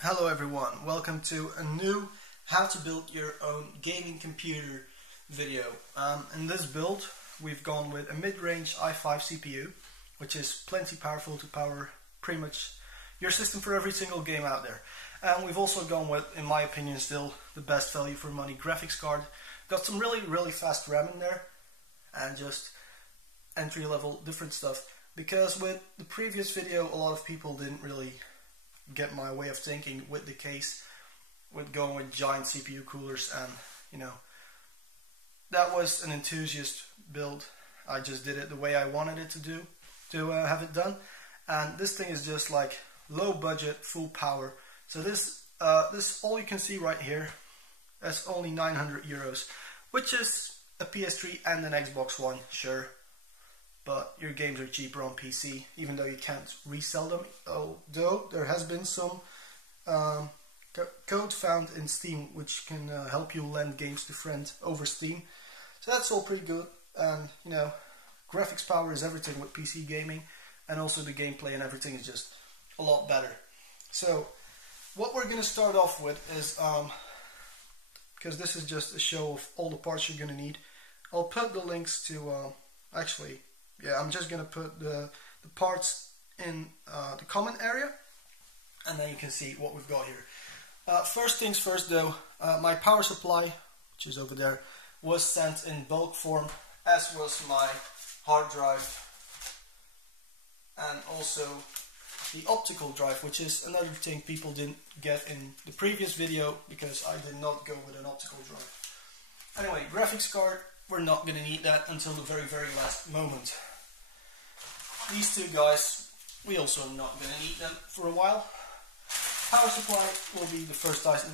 Hello everyone, welcome to a new how to build your own gaming computer video. In this build we've gone with a mid-range i5 CPU, which is plenty powerful to power pretty much your system for every single game out there. And we've also gone with, in my opinion, still the best value for money graphics card. Got some really fast RAM in there and just entry level different stuff, because with the previous video a lot of people didn't really get my way of thinking with the case, with going with giant CPU coolers, and you know, that was an enthusiast build. I just did it the way I wanted it to have it done, and this thing is just like low budget, full power. So this all you can see right here, that's only 900 euros, which is a PS3 and an Xbox One, sure. But your games are cheaper on PC, even though you can't resell them. Although there has been some code found in Steam which can help you lend games to friends over Steam. So that's all pretty good. And you know, graphics power is everything with PC gaming, and also the gameplay and everything is just a lot better. So what we're going to start off with is, because this is just a show of all the parts you're going to need, I'll put the links to I'm just going to put the parts in the comment area, and then you can see what we've got here. First things first though, my power supply, which is over there, was sent in bulk form, as was my hard drive, and also the optical drive, which is another thing people didn't get in the previous video, because I did not go with an optical drive. Anyway, graphics card, we're not going to need that until the very last moment. These two guys, we also are not going to need them for a while. Power supply will be the first item.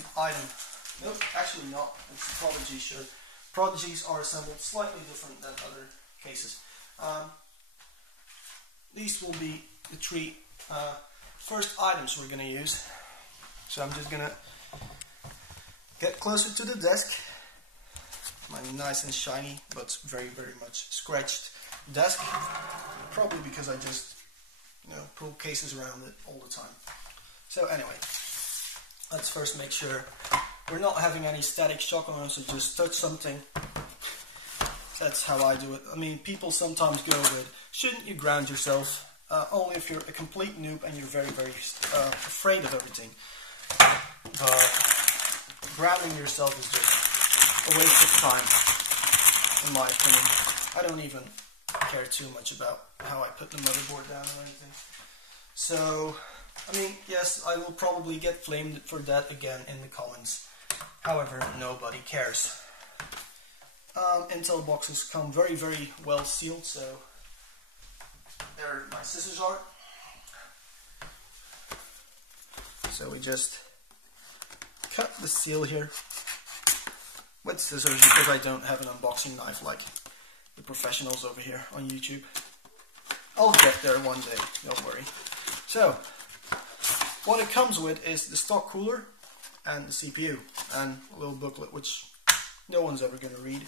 Nope, actually not. It's a Prodigy shirt. Prodigies are assembled slightly different than other cases. These will be the three first items we're going to use. So I'm just going to get closer to the desk. My nice and shiny, but very much scratched desk, probably because I just, you know, pull cases around it all the time. So anyway, let's first make sure we're not having any static shock on us, so just touch something. That's how I do it. I mean, people sometimes go with, shouldn't you ground yourself? Only if you're a complete noob and you're very afraid of everything. But grounding yourself is just a waste of time, in my opinion. I don't even care too much about how I put the motherboard down or anything. So, I mean, yes, I will probably get flamed for that again in the comments. However, nobody cares. Intel boxes come very well sealed, so there my scissors are. So we just cut the seal here with scissors, because I don't have an unboxing knife like the professionals over here on YouTube. I'll get there one day, don't worry. So, what it comes with is the stock cooler and the CPU, and a little booklet which no one's ever going to read.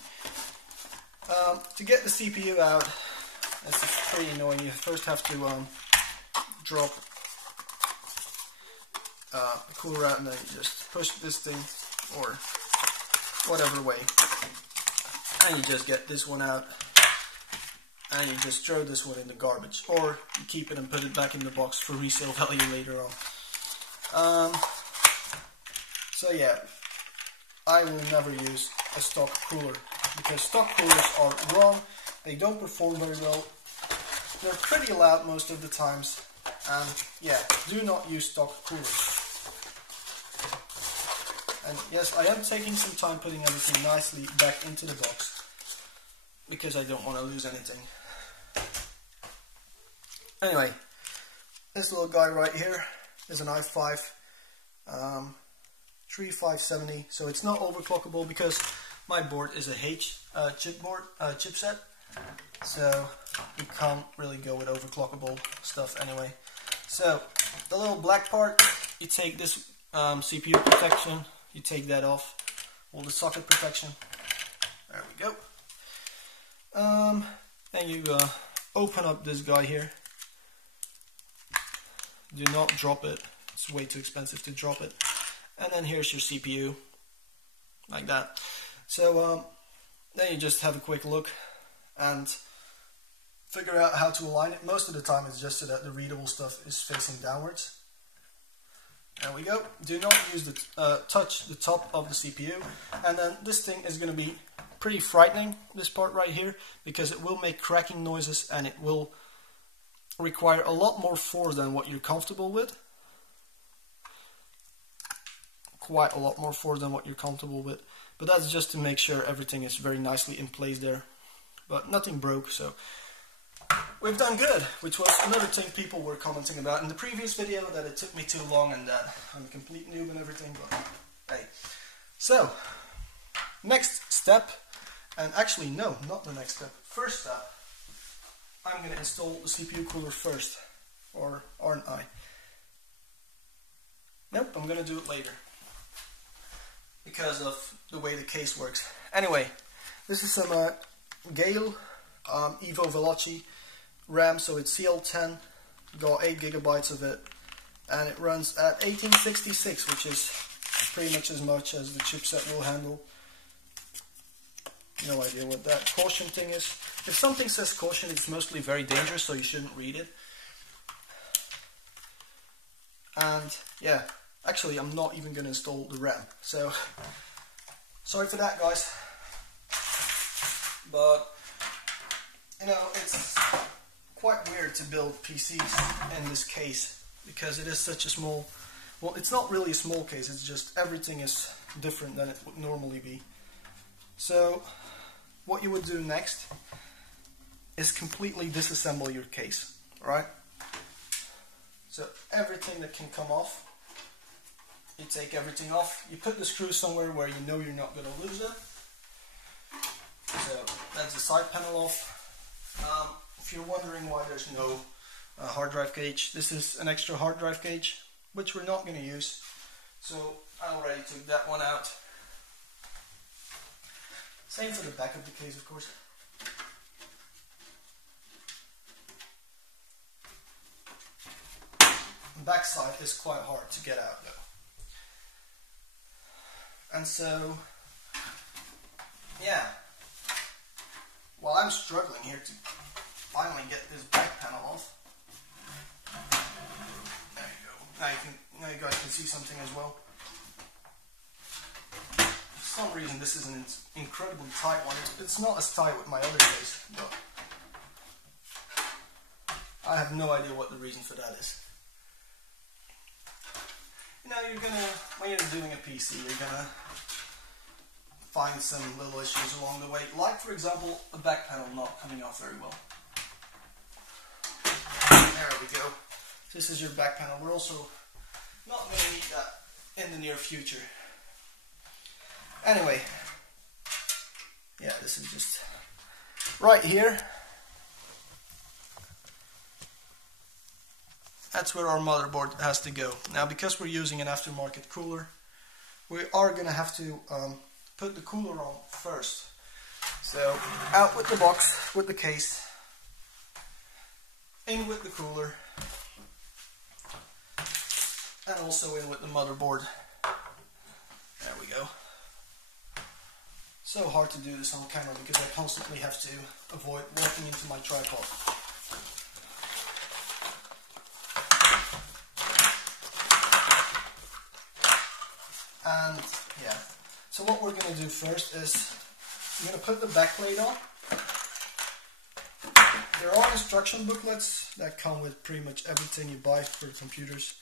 To get the CPU out, this is pretty annoying. You first have to drop the cooler out, and then you just push this thing, or whatever way, and you just get this one out, and you just throw this one in the garbage, or you keep it and put it back in the box for resale value later on. So yeah, I will never use a stock cooler, because stock coolers are wrong. They don't perform very well. They're pretty loud most of the times, and yeah, do not use stock coolers. And yes, I am taking some time putting everything nicely back into the box, because I don't want to lose anything. Anyway, this little guy right here is an i5 87I-plus, so it's not overclockable, because my board is a chipset, so you can't really go with overclockable stuff anyway. So the little black part, you take this CPU protection, you take that off, all the socket protection. There we go. Then you open up this guy here. Do not drop it. It's way too expensive to drop it. And then here's your CPU, like that. So then you just have a quick look and figure out how to align it. Most of the time it's just so that the readable stuff is facing downwards. There we go. Do not use the touch the top of the CPU. And then this thing is going to be pretty frightening, this part right here, because it will make cracking noises and it will require a lot more force than what you're comfortable with. Quite a lot more force than what you're comfortable with. But that's just to make sure everything is very nicely in place there. But nothing broke, so we've done good, which was another thing people were commenting about in the previous video, that it took me too long and that I'm a complete noob and everything, but hey. So, next step, and actually no, not the next step, first step, I'm going to install the CPU cooler first, or aren't I? Nope, I'm going to do it later, because of the way the case works. Anyway, this is some GeIl Evo Veloce RAM, so it's CL10, got 8 gigabytes of it, and it runs at 1866, which is pretty much as much as the chipset will handle. No idea what that caution thing is. If something says caution, it's mostly very dangerous, so you shouldn't read it. And yeah, actually I'm not even going to install the RAM, so sorry for that, guys. But you know, it's quite weird to build PCs in this case, because it is such a small, well, it's not really a small case, it's just everything is different than it would normally be. So what you would do next is completely disassemble your case, right? So everything that can come off, you take everything off, you put the screws somewhere where you know you're not going to lose them. So that's the side panel off. If you're wondering why there's no hard drive gauge, this is an extra hard drive gauge, which we're not going to use. So I already took that one out. Same for the back of the case, of course. The back side is quite hard to get out though. And so, yeah, while I'm struggling here to finally get this back panel off. There you go. Now you guys can see something as well. For some reason this is an incredibly tight one. It's not as tight with my other case, but I have no idea what the reason for that is. You know, you're gonna, when you're doing a PC, you're gonna find some little issues along the way, like for example a back panel not coming off very well. There we go. This is your back panel. We're also not going to need that in the near future. Anyway, yeah, this is just right here. That's where our motherboard has to go. Now, because we're using an aftermarket cooler, we are going to have to put the cooler on first. So, out with the box, with the case, in with the cooler, and also in with the motherboard. There we go. So hard to do this on camera because I constantly have to avoid walking into my tripod. And yeah, so what we're going to do first is I'm going to put the backplate on. There are instruction booklets that come with pretty much everything you buy for computers.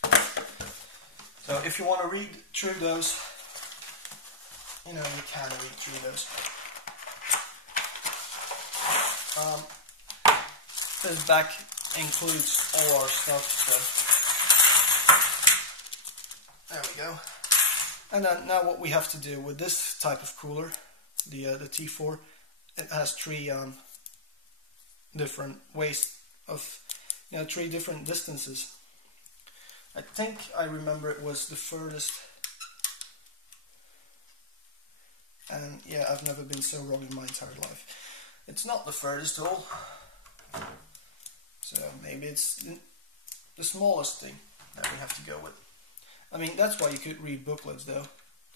So if you want to read through those, you know, you can read through those. This back includes all our stuff, so there we go. And then now what we have to do with this type of cooler, the T4, it has three different ways of, you know, 3 different distances. I think I remember it was the furthest, and yeah, I've never been so wrong in my entire life. It's not the furthest hole, so maybe it's the smallest thing that we have to go with. I mean, that's why you could read booklets though,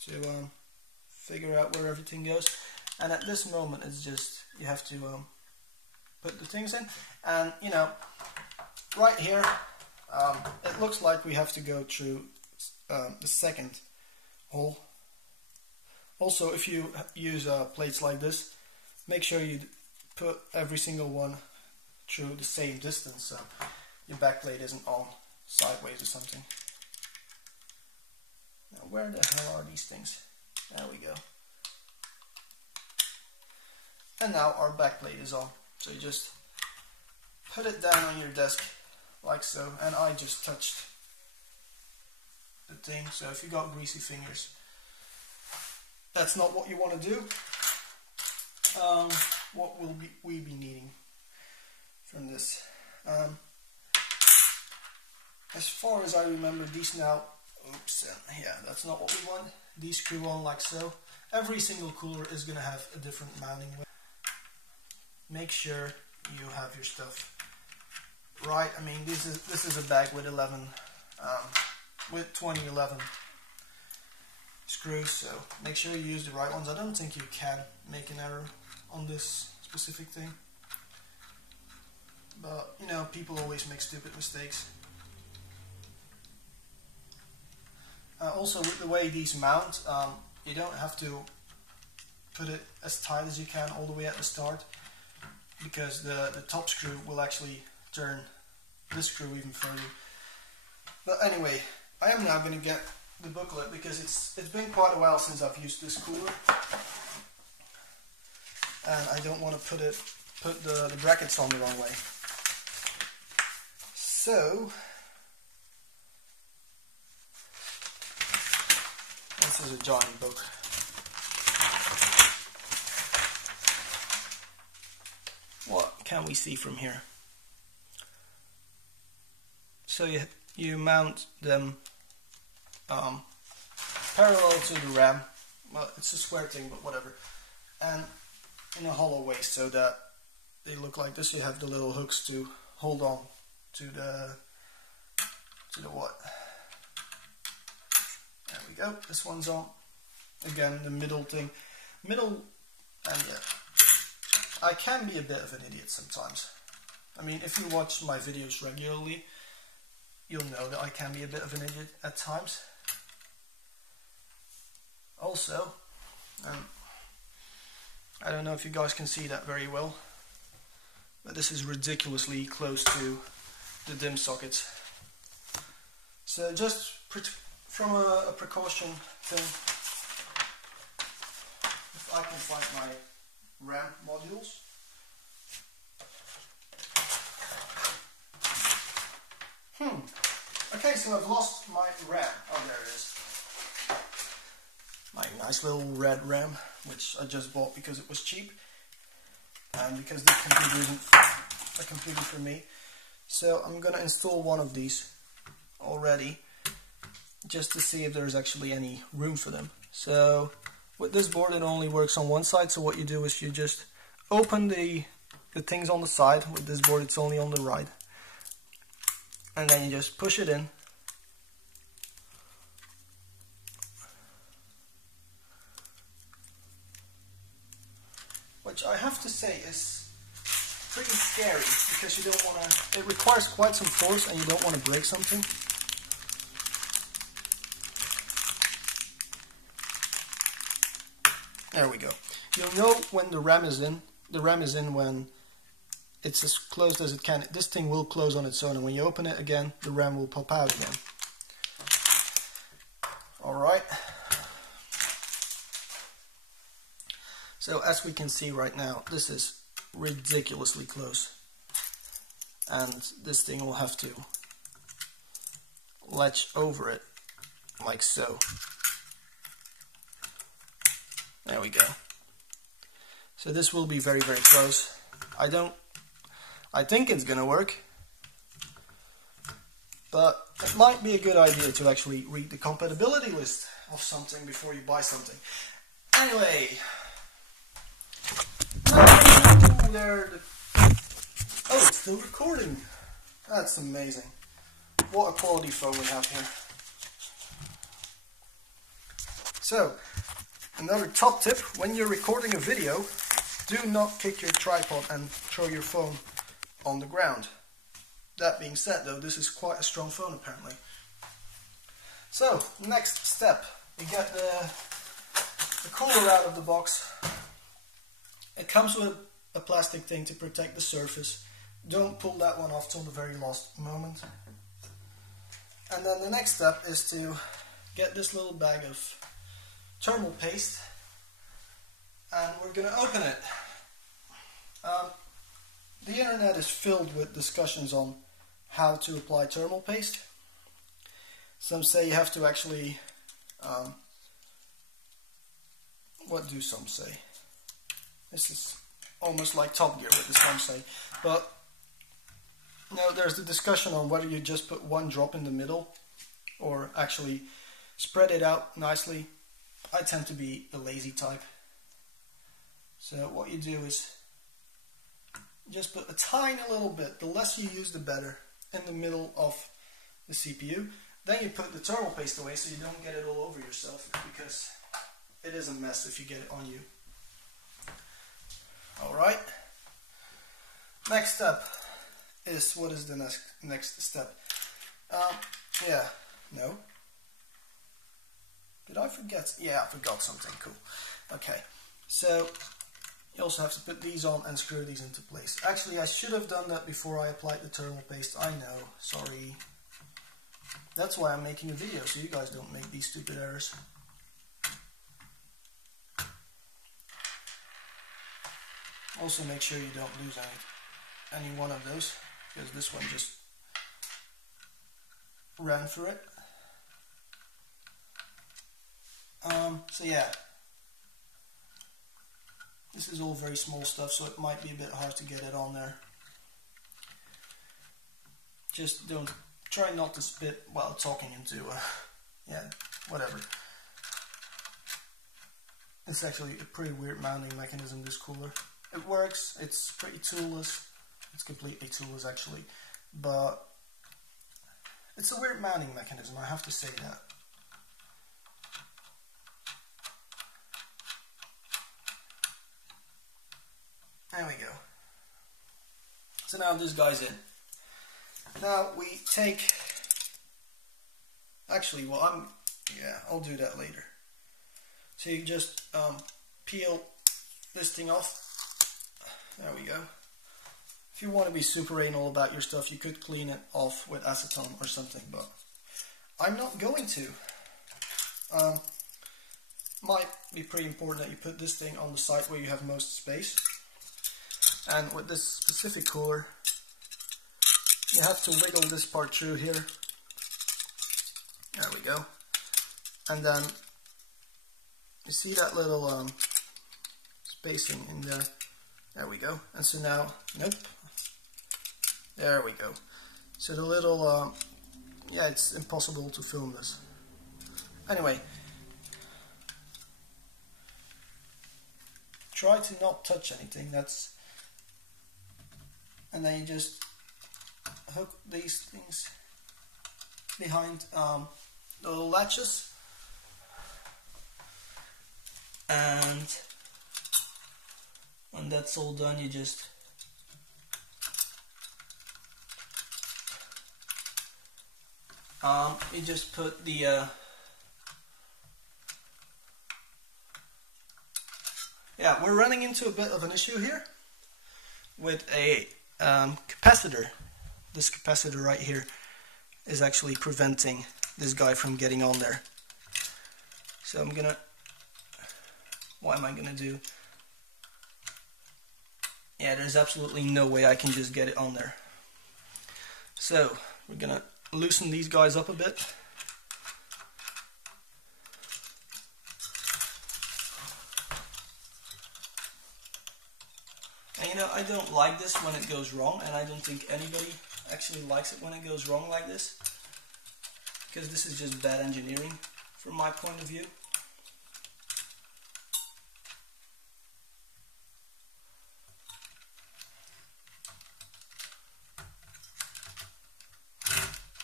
to figure out where everything goes. And at this moment, it's just, you have to put the things in. And, you know, right here, it looks like we have to go through the second hole. Also, if you use plates like this, make sure you put every single one through the same distance, so your backplate isn't on sideways or something. Now, where the hell are these things? There we go. And now our backplate is on. So you just put it down on your desk like so, and I just touched the thing. So if you got greasy fingers, that's not what you want to do. What will we be needing from this? As far as I remember, these now, oops, yeah, that's not what we want. These screw on like so. Every single cooler is going to have a different mounting way. Make sure you have your stuff right. I mean, this is a bag with 2011 screws, so make sure you use the right ones. I don't think you can make an error on this specific thing, but you know, people always make stupid mistakes. Also, with the way these mount, you don't have to put it as tight as you can all the way at the start, because the top screw will actually turn this screw even further. But anyway, I am now going to get the booklet, because it's been quite a while since I've used this cooler, and I don't want to put the brackets on the wrong way. So this is a giant book. What can we see from here? So you mount them parallel to the RAM. Well, it's a square thing, but whatever. And in a hollow way, so that they look like this. You have the little hooks to hold on to the what? There we go. This one's on. Again, the middle thing. And yeah. I can be a bit of an idiot sometimes. I mean, if you watch my videos regularly, you'll know that I can be a bit of an idiot at times. Also, I don't know if you guys can see that very well, but this is ridiculously close to the DIMM sockets. So just from a precaution thing, if I can find my RAM modules. Okay, so I've lost my RAM. Oh, there it is. My nice little red RAM, which I just bought because it was cheap, and because the computer isn't a computer for me. So I'm gonna install one of these already, just to see if there's actually any room for them. So with this board, it only works on one side, so what you do is you just open the things on the side. With this board, it's only on the right. And then you just push it in. Which I have to say is pretty scary, because you don't want to, it requires quite some force and you don't want to break something. There we go. You'll know when the RAM is in. The RAM is in when it's as closed as it can. This thing will close on its own, and when you open it again, the RAM will pop out again. Alright. So as we can see right now, this is ridiculously close. And this thing will have to latch over it, like so. There we go. So this will be very, very close. I think it's gonna work, but it might be a good idea to actually read the compatibility list of something before you buy something. Anyway, oh, it's still recording. That's amazing. What a quality phone we have here. So, another top tip, when you're recording a video, do not kick your tripod and throw your phone on the ground. That being said though, this is quite a strong phone apparently. So, next step, you get the cooler out of the box. It comes with a plastic thing to protect the surface. Don't pull that one off till the very last moment. And then the next step is to get this little bag of thermal paste, and we're going to open it. The internet is filled with discussions on how to apply thermal paste. Some say you have to actually, what do some say? This is almost like Top Gear, what does some say? But no, there's the discussion on whether you just put one drop in the middle or actually spread it out nicely. I tend to be a lazy type. So what you do is just put a tiny little bit, the less you use the better, in the middle of the CPU. Then you put the thermal paste away so you don't get it all over yourself, because it is a mess if you get it on you. Alright. Next step is, what is the next step? No. Did I forget? Yeah, I forgot something. Cool. Okay, so you also have to put these on and screw these into place. Actually, I should have done that before I applied the thermal paste. I know, sorry. That's why I'm making a video, so you guys don't make these stupid errors. Also make sure you don't lose any one of those, because this one just ran through it. So yeah, this is all very small stuff, so it might be a bit hard to get it on there. Just try not to spit while talking into, yeah, whatever. It's actually a pretty weird mounting mechanism, this cooler. It works, it's pretty toolless, it's completely toolless actually, but it's a weird mounting mechanism, I have to say that. There we go. So now this guy's in. Now we take, actually, well I'll do that later. So you just peel this thing off. There we go. If you want to be super anal about your stuff, you could clean it off with acetone or something, but I'm not going to. Might be pretty important that you put this thing on the side where you have most space. And with this specific cooler, you have to wiggle this part through here. There we go. And then you see that little spacing in there. There we go. And so now, nope. There we go. So the little, yeah, it's impossible to film this. Anyway, try to not touch anything. And then you just hook these things behind the little latches, and when that's all done, you just put the yeah, we're running into a bit of an issue here with a capacitor. This capacitor right here is actually preventing this guy from getting on there. So what am I gonna do? Yeah, there's absolutely no way I can just get it on there. So we're gonna loosen these guys up a bit. And you know, I don't like this when it goes wrong, and I don't think anybody actually likes it when it goes wrong like this, because this is just bad engineering from my point of view.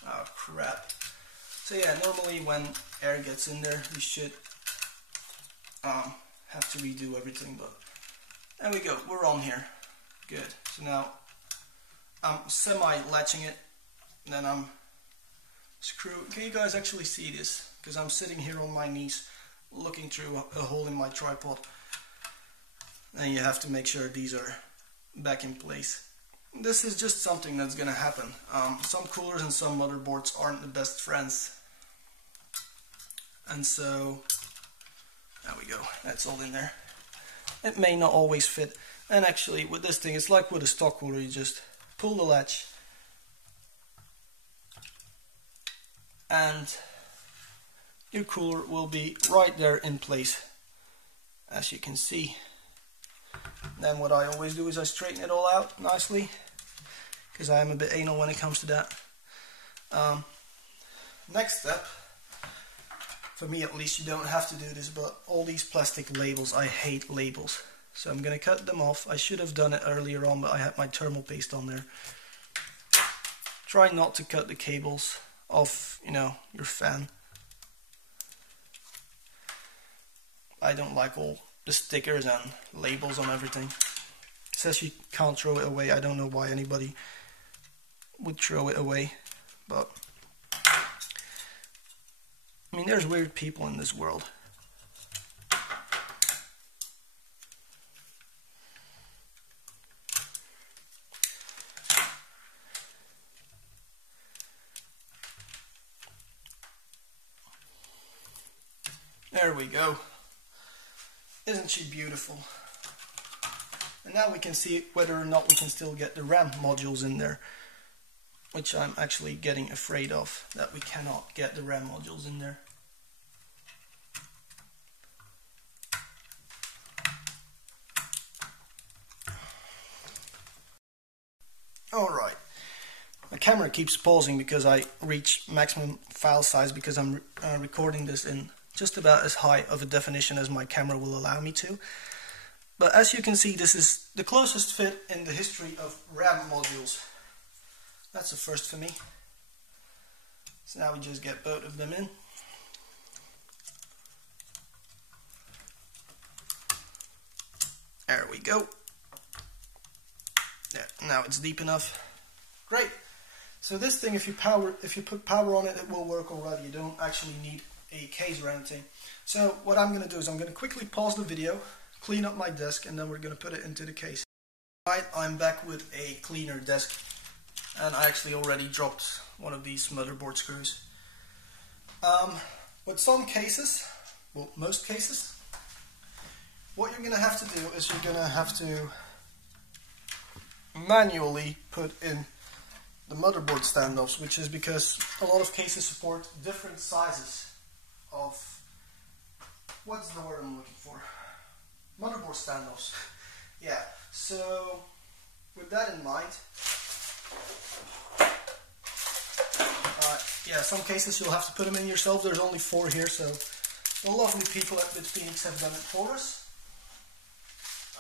Oh crap. So yeah, normally when air gets in there, you should have to redo everything, but there we go, we're on here. Good. So now I'm semi-latching it, and then I'm screwing. Can you guys actually see this? Because I'm sitting here on my knees looking through a hole in my tripod. And you have to make sure these are back in place. This is just something that's gonna happen. Some coolers and some motherboards aren't the best friends. And so, there we go, that's all in there. It may not always fit. And actually with this thing, it's like with a stock cooler, you just pull the latch and your cooler will be right there in place, as you can see. Then what I always do is I straighten it all out nicely, because I am a bit anal when it comes to that. Next step, for me at least, you don't have to do this, but all these plastic labels, I hate labels. So I'm going to cut them off. I should have done it earlier on, but I had my thermal paste on there. Try not to cut the cables off, you know, your fan. I don't like all the stickers and labels on everything. It says you can't throw it away. I don't know why anybody would throw it away, but I mean, there's weird people in this world. There we go. Isn't she beautiful? And now we can see whether or not we can still get the RAM modules in there, which I'm actually getting afraid of, that we cannot get the RAM modules in there. Alright, my camera keeps pausing because I reach maximum file size, because I'm recording this in just about as high of a definition as my camera will allow me to. But as you can see, this is the closest fit in the history of RAM modules. That's a first for me. So now we just get both of them in. There we go. There, now it's deep enough. Great. So this thing, if you put power on it, it will work already. You don't actually need a case or anything. So what I'm going to do is I'm going to quickly pause the video, clean up my desk, and then we're going to put it into the case. Right, I'm back with a cleaner desk, and I actually already dropped one of these motherboard screws. With some cases, well, most cases, what you're going to have to do is you're going to have to manually put in the motherboard standoffs, which is because a lot of cases support different sizes of, what's the word I'm looking for? Motherboard standoffs. Yeah, so with that in mind, yeah, some cases you'll have to put them in yourself. There's only 4 here, so the lovely people at Bitfenix have done it for us.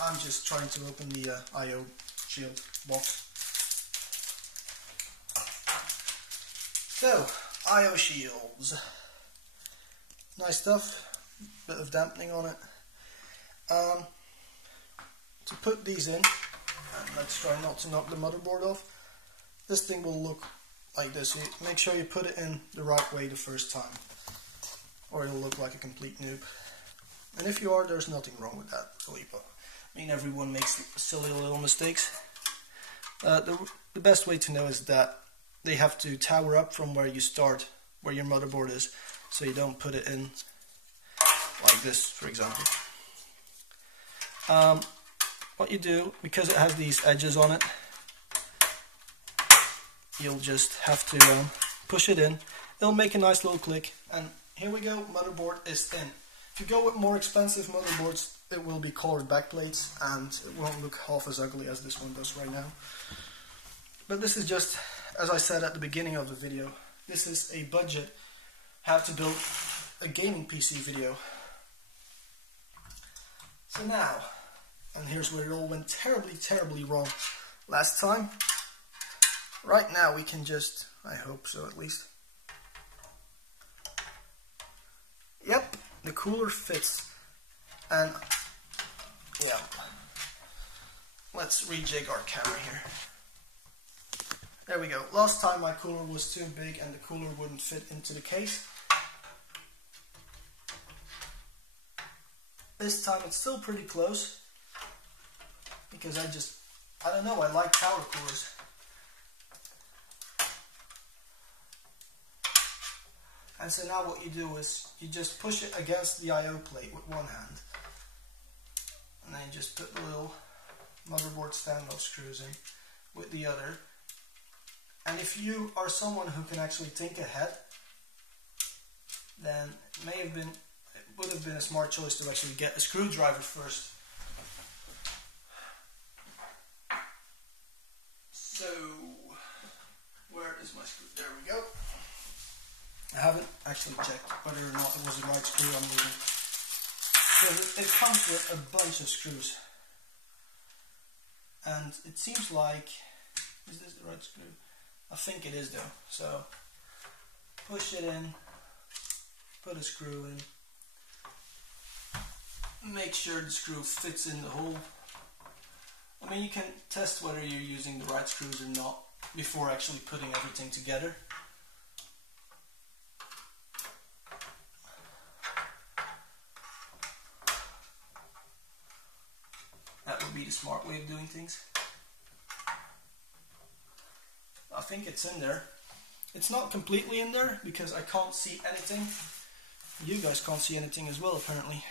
I'm just trying to open the I/O shield box. So, I/O shields. Nice stuff, bit of dampening on it. To put these in, and let's try not to knock the motherboard off, this thing will look like this. You make sure you put it in the right way the first time, or it'll look like a complete noob. And if you are, there's nothing wrong with that, really, but I mean, everyone makes silly little mistakes. The best way to know is that they have to tower up from where you start, where your motherboard is, so you don't put it in like this, for example. What you do, because it has these edges on it, you'll just have to push it in. It'll make a nice little click, and here we go, motherboard is in. If you go with more expensive motherboards, it will be colored backplates, and it won't look half as ugly as this one does right now. But this is just, as I said at the beginning of the video, this is a budget how to build a gaming PC video. So now, and here's where it all went terribly wrong last time. Right now we can just, I hope so at least. Yep, the cooler fits. And yeah, let's rejig our camera here. There we go. Last time my cooler was too big and the cooler wouldn't fit into the case. This time it's still pretty close, because I don't know, I like power coolers. And so now what you do is you just push it against the I/O plate with one hand, and then you just put the little motherboard standoff screws in with the other. And if you are someone who can actually think ahead, then it would have been a smart choice to actually get a screwdriver first. So, where is my screw? There we go. I haven't actually checked whether or not it was the right screw I'm using. So it comes with a bunch of screws. And it seems like, is this the right screw? I think it is though. So push it in, put a screw in, make sure the screw fits in the hole. I mean, you can test whether you're using the right screws or not before actually putting everything together. That would be the smart way of doing things. I think it's in there. It's not completely in there because I can't see anything. You guys can't see anything as well, apparently.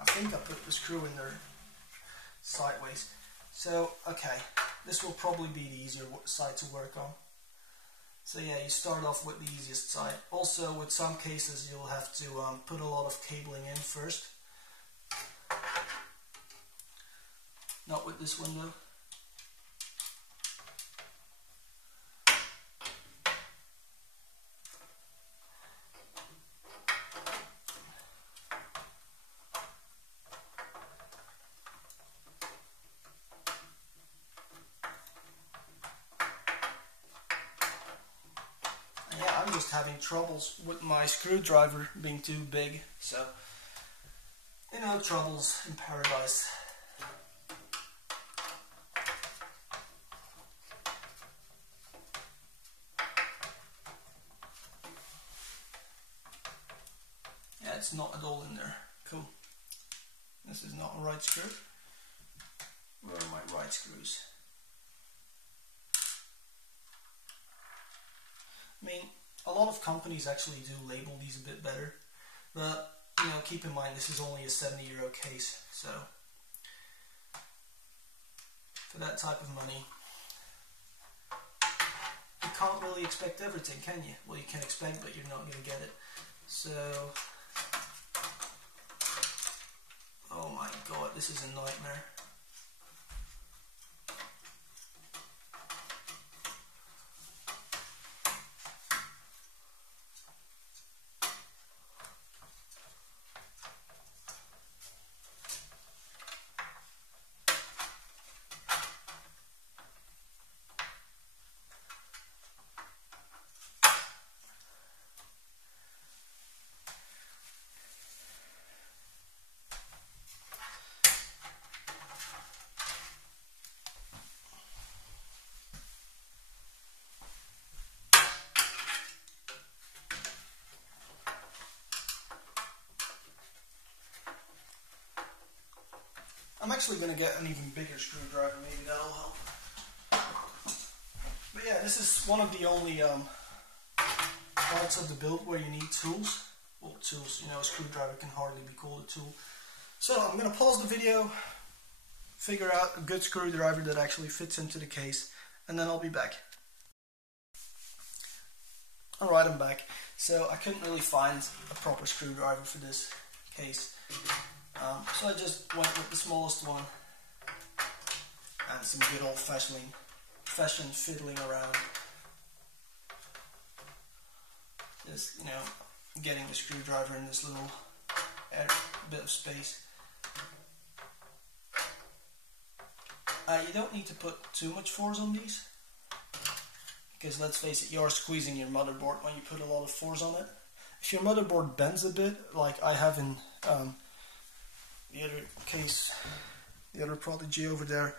I think I put the screw in there sideways. So, okay, this will probably be the easier side to work on. So yeah, you start off with the easiest side. Also, with some cases, you'll have to put a lot of cabling in first. Not with this one though. Yeah, I'm just having troubles with my screwdriver being too big, so, you know, troubles in paradise. Yeah, it's not at all in there. Cool. This is not a right screw. Where are my right screws? I mean, a lot of companies actually do label these a bit better, but, you know, keep in mind this is only a €70 case, so for that type of money, you can't really expect everything, can you? Well, you can expect, but you're not going to get it. So, oh my god, this is a nightmare. I'm actually going to get an even bigger screwdriver, maybe that'll help. But yeah, this is one of the only parts of the build where you need tools. Well, tools, you know, a screwdriver can hardly be called a tool. So I'm going to pause the video, figure out a good screwdriver that actually fits into the case, and then I'll be back. Alright, I'm back. So I couldn't really find a proper screwdriver for this case. So I just went with the smallest one and some good old-fashioned fiddling around. Just, you know, getting the screwdriver in this little bit of space. You don't need to put too much force on these, because let's face it, you're squeezing your motherboard when you put a lot of force on it. If your motherboard bends a bit, like I have in the other case, the other Prodigy over there,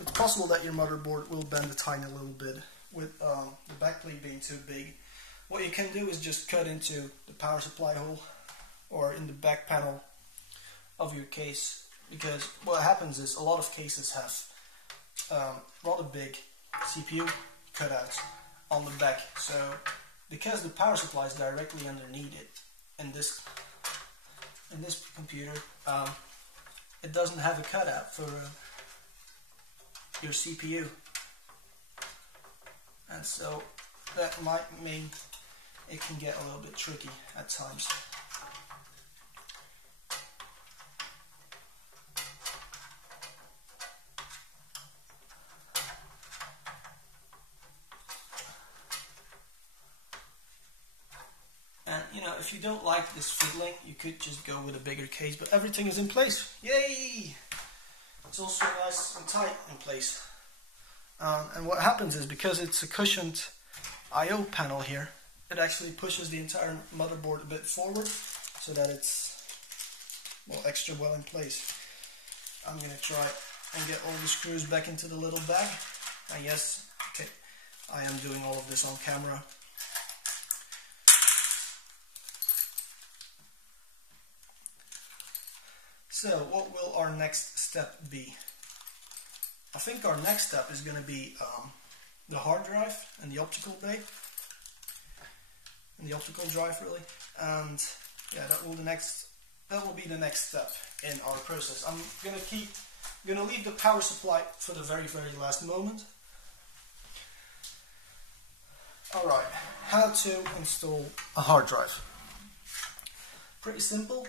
it's possible that your motherboard will bend a tiny little bit with the backplate being too big. What you can do is just cut into the power supply hole or in the back panel of your case, because what happens is a lot of cases have rather big CPU cutouts on the back. So because the power supply is directly underneath it in this computer, it doesn't have a cutout for your CPU, and so that might mean it can get a little bit tricky at times. And you know, if you don't like this fiddling, you could just go with a bigger case, but everything is in place. Yay! It's also nice and tight in place. And what happens is, because it's a cushioned I/O panel here, it actually pushes the entire motherboard a bit forward so that it's extra well in place. I'm going to try and get all the screws back into the little bag. And yes, okay, I am doing all of this on camera. So what will our next step be? I think our next step is going to be the hard drive and the optical bay. And the optical drive, really. And yeah, that will be the next step in our process. I'm gonna leave the power supply for the very last moment. Alright, how to install a hard drive. Pretty simple.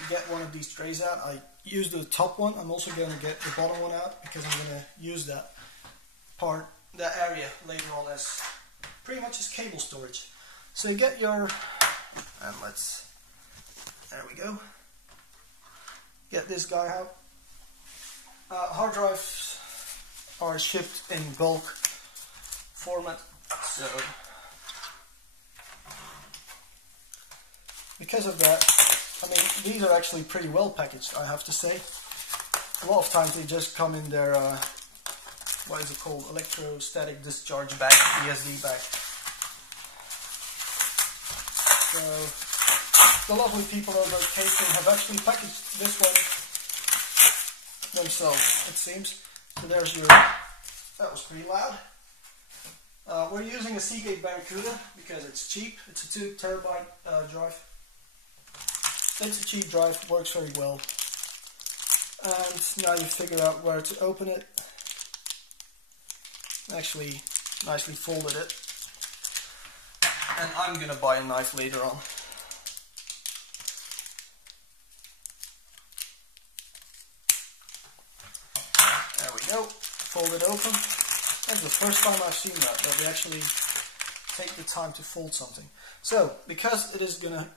You get one of these trays out. I use the top one. I'm also going to get the bottom one out because I'm going to use that area later on as pretty much as cable storage. So you get your, and there we go. Get this guy out. Hard drives are shipped in bulk format, so because of that, I mean, these are actually pretty well packaged, I have to say. A lot of times they just come in their, what is it called, electrostatic discharge bag, ESD bag. So the lovely people over at Casing have actually packaged this one themselves, it seems. So there's your, that was pretty loud. We're using a Seagate Barracuda because it's cheap. It's a 2 terabyte drive. It's a cheap drive, works very well. And now you figure out where to open it. Actually, nicely folded it. And I'm gonna buy a knife later on. There we go, fold it open. That's the first time I've seen that they actually take the time to fold something. So, because it is gonna,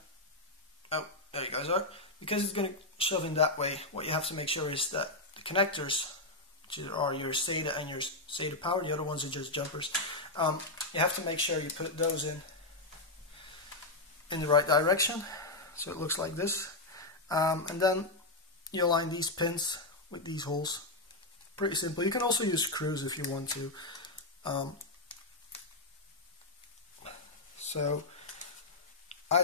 oh, there you guys are. Because it's gonna shove in that way, what you have to make sure is that the connectors, which are your SATA and your SATA power, the other ones are just jumpers, you have to make sure you put those in the right direction, so it looks like this. And then you align these pins with these holes. Pretty simple. You can also use screws if you want to. So I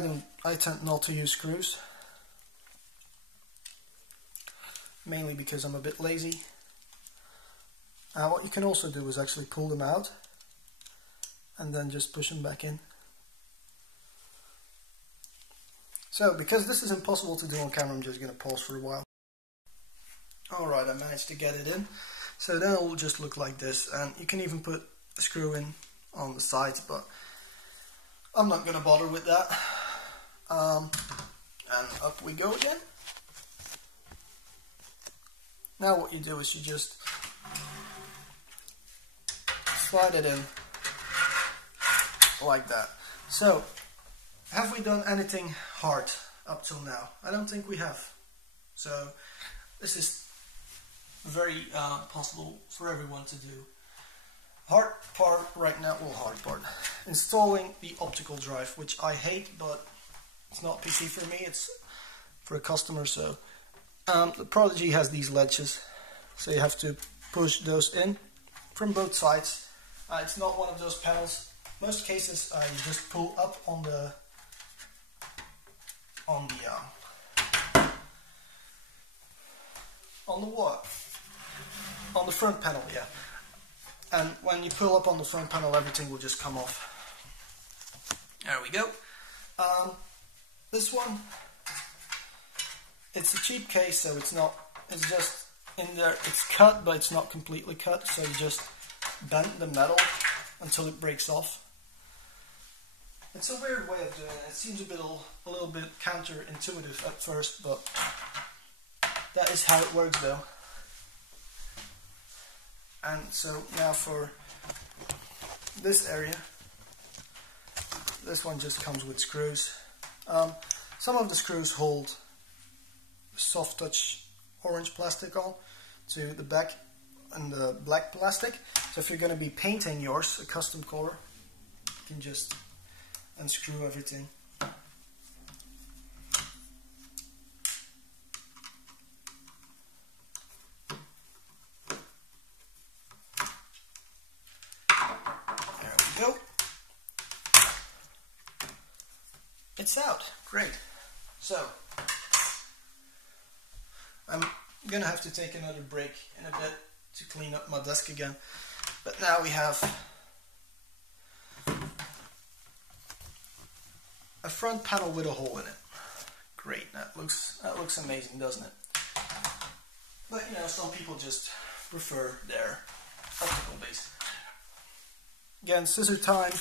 tend not to use screws, mainly because I'm a bit lazy. What you can also do is actually pull them out and then just push them back in. So, because this is impossible to do on camera, I'm just going to pause for a while. Alright, I managed to get it in. So then it will just look like this, and you can even put a screw in on the sides, but I'm not going to bother with that. And up we go again. Now what you do is you just slide it in like that. So, have we done anything hard up till now? I don't think we have. So, this is very possible for everyone to do. Hard part right now, well, hard part, installing the optical drive, which I hate, but it's not PC for me, it's for a customer. So the Prodigy has these latches, so you have to push those in from both sides. It's not one of those panels. Most cases you just pull up on the what? On the front panel, yeah. And when you pull up on the front panel, everything will just come off. There we go. This one, it's a cheap case, so it's just in there, it's cut, but it's not completely cut, so you just bend the metal until it breaks off. It's a weird way of doing it. It seems a little bit counterintuitive at first, but that is how it works though. And so now for this area, this one just comes with screws. Some of the screws hold soft touch orange plastic on to the back and the black plastic. So if you're going to be painting yours a custom color, you can just unscrew everything. Go. It's out. Great. So I'm gonna have to take another break in a bit to clean up my desk again. But now we have a front panel with a hole in it. Great. That looks amazing, doesn't it? But you know, some people just prefer their optical base. Again, scissor time,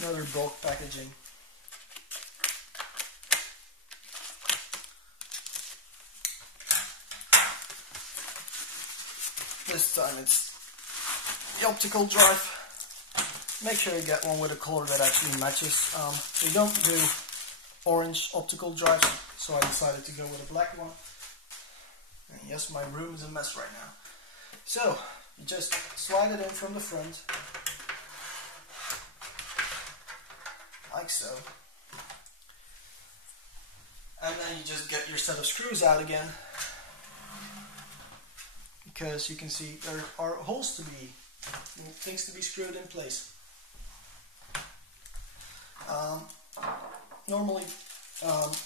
another bulk packaging. This time it's the optical drive. Make sure you get one with a color that actually matches. They don't do orange optical drives, so I decided to go with a black one. And yes, my room is a mess right now. So, you just slide it in from the front. Like so. And then you just get your set of screws out again, because you can see there are holes to be, things to be screwed in place. Normally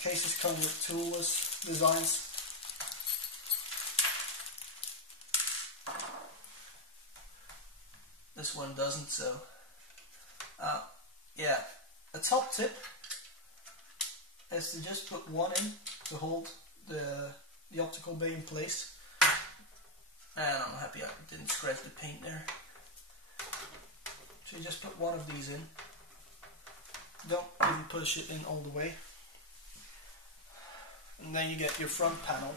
cases come with toolless designs. This one doesn't, so yeah. A top tip is to just put one in to hold the optical bay in place. And I'm happy I didn't scratch the paint there. So you just put one of these in. Don't even push it in all the way. And then you get your front panel.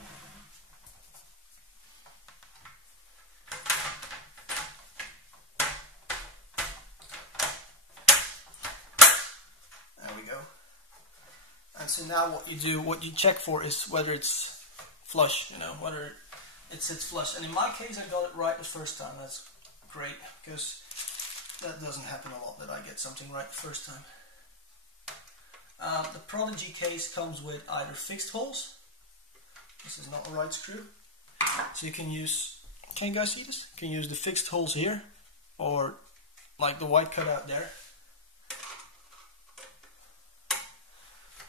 And so now what you check for is whether it's flush, you know, whether it sits flush. And in my case, I got it right the first time. That's great, because that doesn't happen a lot, that I get something right the first time. The Prodigy case comes with either fixed holes. This is not a right screw. So you can use, can you guys see this? You can use the fixed holes here, or like the white cutout there.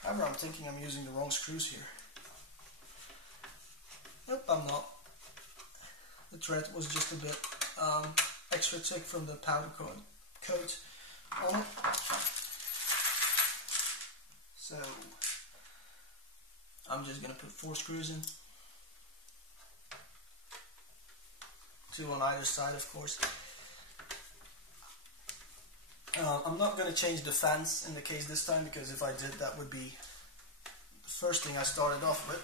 However, I'm thinking I'm using the wrong screws here. Nope, I'm not. The thread was just a bit extra thick from the powder coat on it. So I'm just going to put 4 screws in. 2 on either side, of course. I'm not going to change the fans in the case this time, because if I did, that would be the first thing I started off with.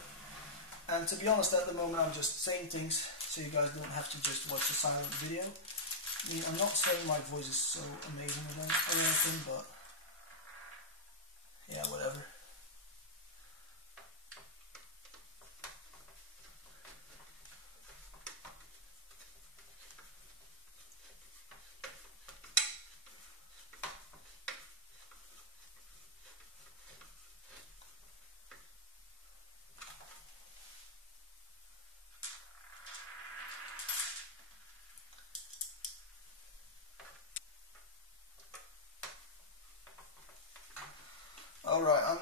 And to be honest, at the moment I'm just saying things so you guys don't have to just watch a silent video. I mean, I'm not saying my voice is so amazing or anything, but yeah, whatever.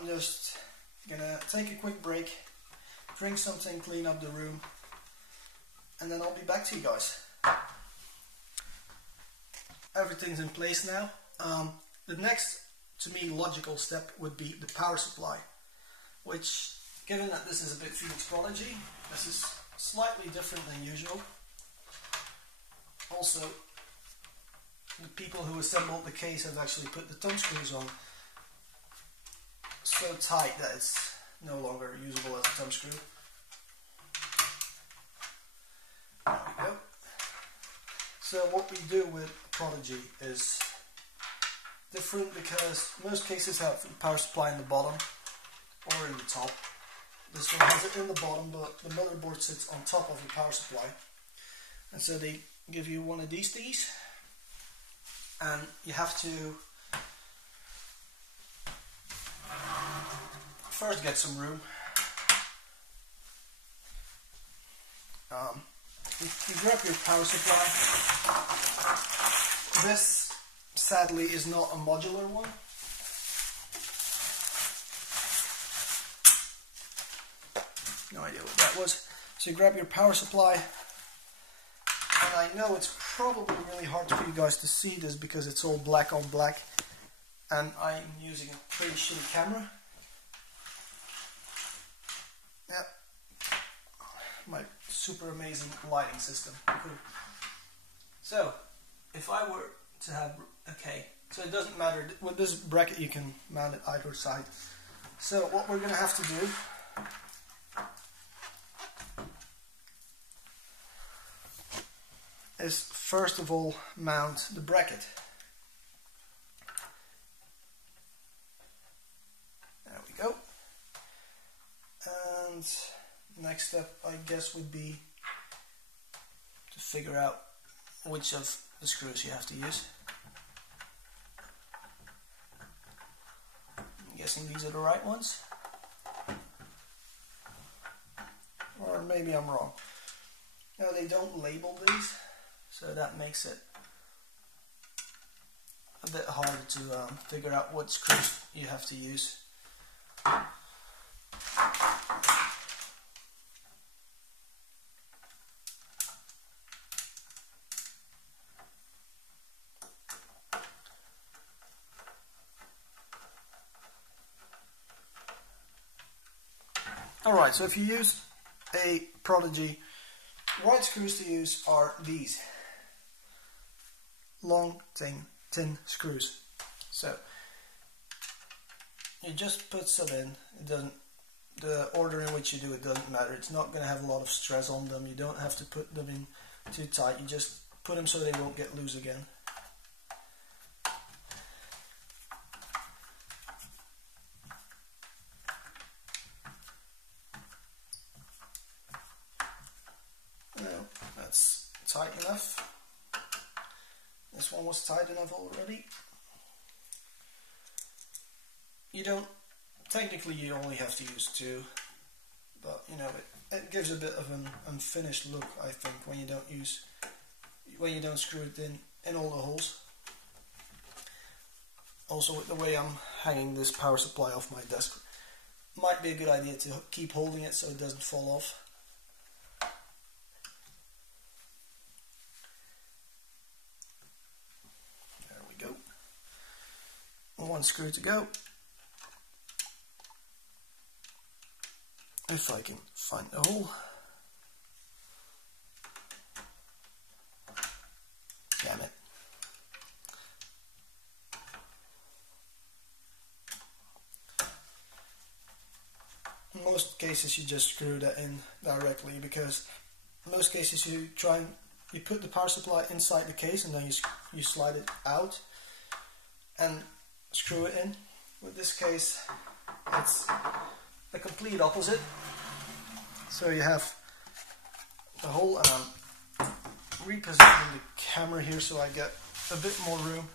I'm just gonna take a quick break, drink something, clean up the room, and then I'll be back to you guys. Everything's in place now. The next, to me, logical step would be the power supply, which, given that this is a Bitfenix Prodigy, this is slightly different than usual. Also, the people who assembled the case have actually put the thumb screws on so tight that it's no longer usable as a thumb screw. There we go. So what we do with Prodigy is different because most cases have the power supply in the bottom or in the top. This one has it in the bottom, but the motherboard sits on top of the power supply. And so they give you one of these thingies, and you have to first get some room. You grab your power supply. This, sadly, is not a modular one. No idea what that was. So you grab your power supply, and I know it's probably really hard for you guys to see this because it's all black on black, and I'm using a pretty shitty camera. Yeah, my super amazing lighting system. Cool. So, if I were to have, okay, so it doesn't matter, with this bracket you can mount it either side. So what we're going to have to do is first of all mount the bracket. There we go. And next step, I guess, would be to figure out which of the screws you have to use. I'm guessing these are the right ones. Or maybe I'm wrong. No, they don't label these, so that makes it a bit harder to figure out what screws you have to use. Alright, so if you use a Prodigy, the right screws to use are these long, thin screws. So you just put some in. It doesn't, the order in which you do it doesn't matter. It's not going to have a lot of stress on them. You don't have to put them in too tight. You just put them so they won't get loose again. That's tight enough. This one was tight enough already. You don't, technically you only have to use two, but you know, it gives a bit of an unfinished look, I think, when you don't screw it in all the holes. Also, with the way I'm hanging this power supply off my desk, might be a good idea to keep holding it so it doesn't fall off. One screw to go. If I can find the hole. Damn it. In most cases you just screw that in directly, because in most cases you put the power supply inside the case and then you slide it out and screw it in. With this case, it's the complete opposite. So you have the hole, and I'm repositioning the camera here so I get a bit more room.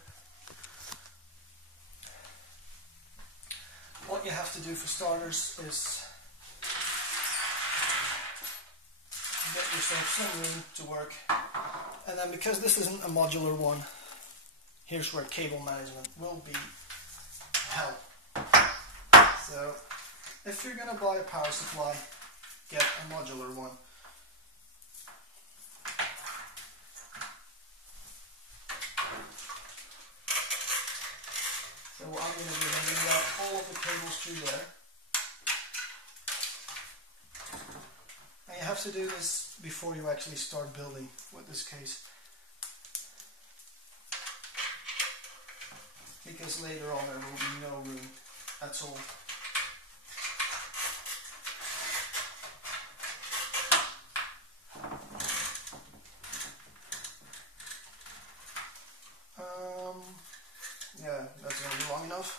What you have to do for starters is get yourself some room to work, and then because this isn't a modular one, here's where cable management will be hell. So if you're gonna buy a power supply, get a modular one. So what I'm going to do is I'm going to route all of the cables through there. And you have to do this before you actually start building with this case. Because later on there will be no room at all. Yeah, that's going to be long enough.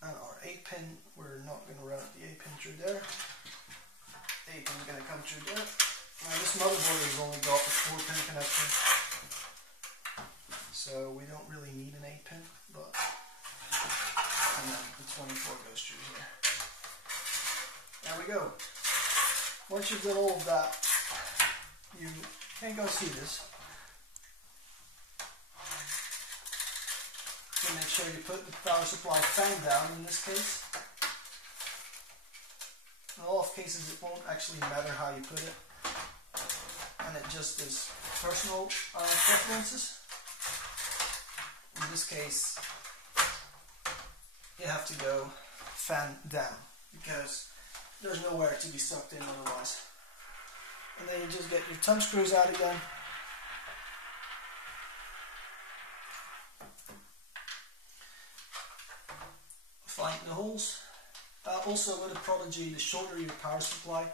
And our 8-pin, we're not going to route the 8-pin through there. 8-pin is going to come through there. Now this motherboard has only got a 4-pin connector, so we don't really need an 8-pin, but and then the 24 goes through here. There we go. Once you've done all of that, you can't go see this. So make sure you put the power supply fan down in this case. In a lot of cases it won't actually matter how you put it, and it just is personal preferences. In this case you have to go fan down because there's nowhere to be sucked in otherwise. And then you just get your thumb screws out again. Find the holes. Also with a Prodigy, the shorter your power supply,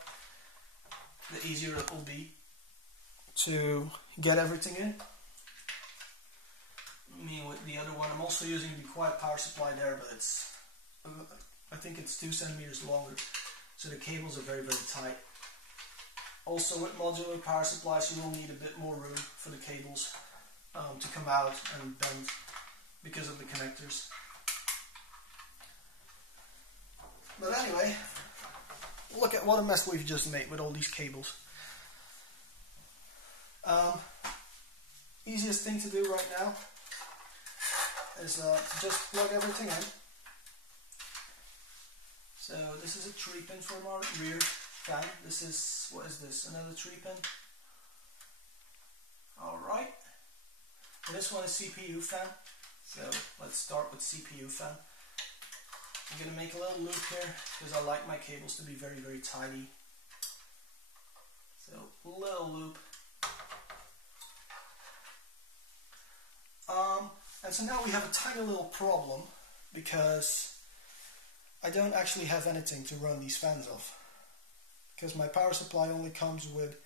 the easier it will be to get everything in. Me with the other one, I'm also using the quiet power supply there, but it's, I think it's 2 centimeters longer. So the cables are very, very tight. Also with modular power supplies you will need a bit more room for the cables to come out and bend because of the connectors. But anyway, look at what a mess we've just made with all these cables. Easiest thing to do right now is to just plug everything in. So this is a 3-pin from our rear fan. This is, what is this, another 3-pin? Alright. This one is CPU fan. So let's start with CPU fan. I'm going to make a little loop here because I like my cables to be very, very tidy. So little loop. And so now we have a tiny little problem because I don't actually have anything to run these fans off, because my power supply only comes with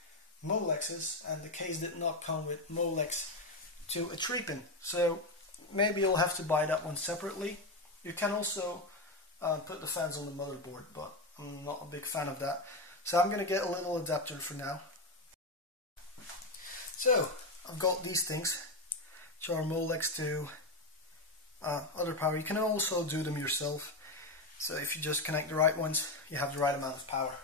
Molexes and the case did not come with Molex to a 3-pin. So maybe you'll have to buy that one separately. You can also put the fans on the motherboard, but I'm not a big fan of that. So I'm going to get a little adapter for now. So I've got these things, which are Molex to other power. You can also do them yourself. So if you just connect the right ones, you have the right amount of power.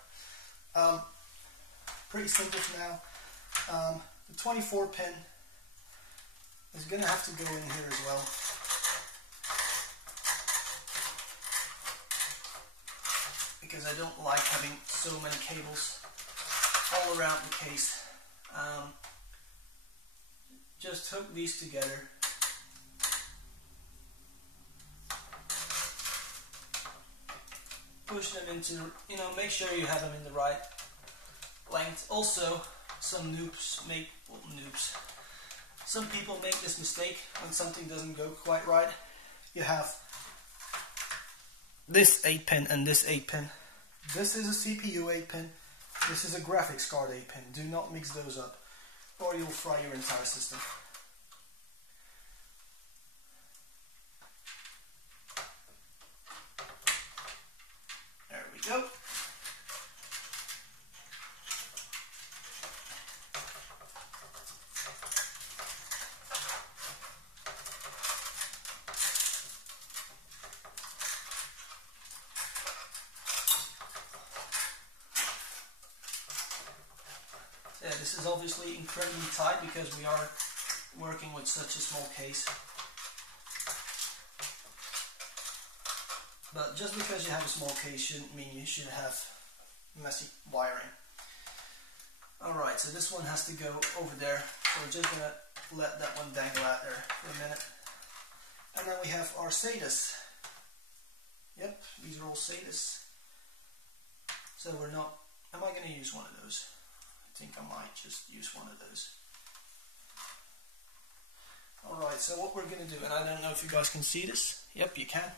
Pretty simple for now. The 24-pin is going to have to go in here as well. Because I don't like having so many cables all around the case. Just hook these together. Push them into, make sure you have them in the right length. Also, some noobs make, some people make this mistake when something doesn't go quite right. You have this 8-pin and this 8-pin. This is a CPU 8-pin. This is a graphics card 8-pin. Do not mix those up, or you'll fry your entire system. There we go. Yeah, this is obviously incredibly tight because we are working with such a small case. But just because you have a small case shouldn't mean you should have messy wiring. Alright, so this one has to go over there. So we're just going to let that one dangle out there for a minute. And then we have our SATAs. Yep, these are all SATAs. So we're not... Am I going to use one of those? I think I might just use one of those. Alright, so what we're going to do, and I don't know if you guys can see this. Yep, you can.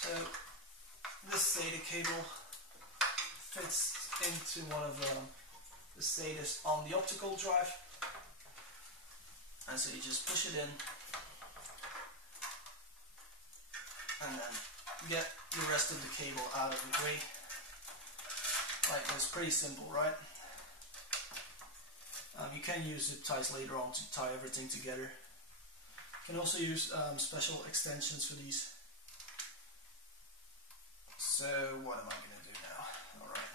So this SATA cable fits into one of the SATAs on the optical drive. And so you just push it in and then get the rest of the cable out of the way. Like this, pretty simple, right? You can use zip ties later on to tie everything together. You can also use special extensions for these. So what am I going to do now? Alright.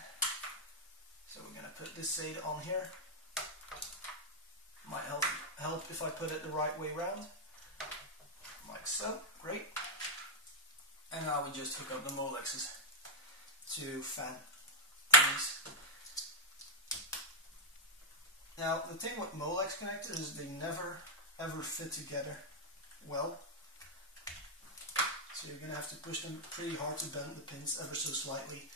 So we're going to put this SATA on here. Might help if I put it the right way around. Like so. Great. And now we just hook up the Molexes to fan things. Now the thing with Molex connectors is they never ever fit together well. So you're going to have to push them pretty hard to bend the pins ever so slightly.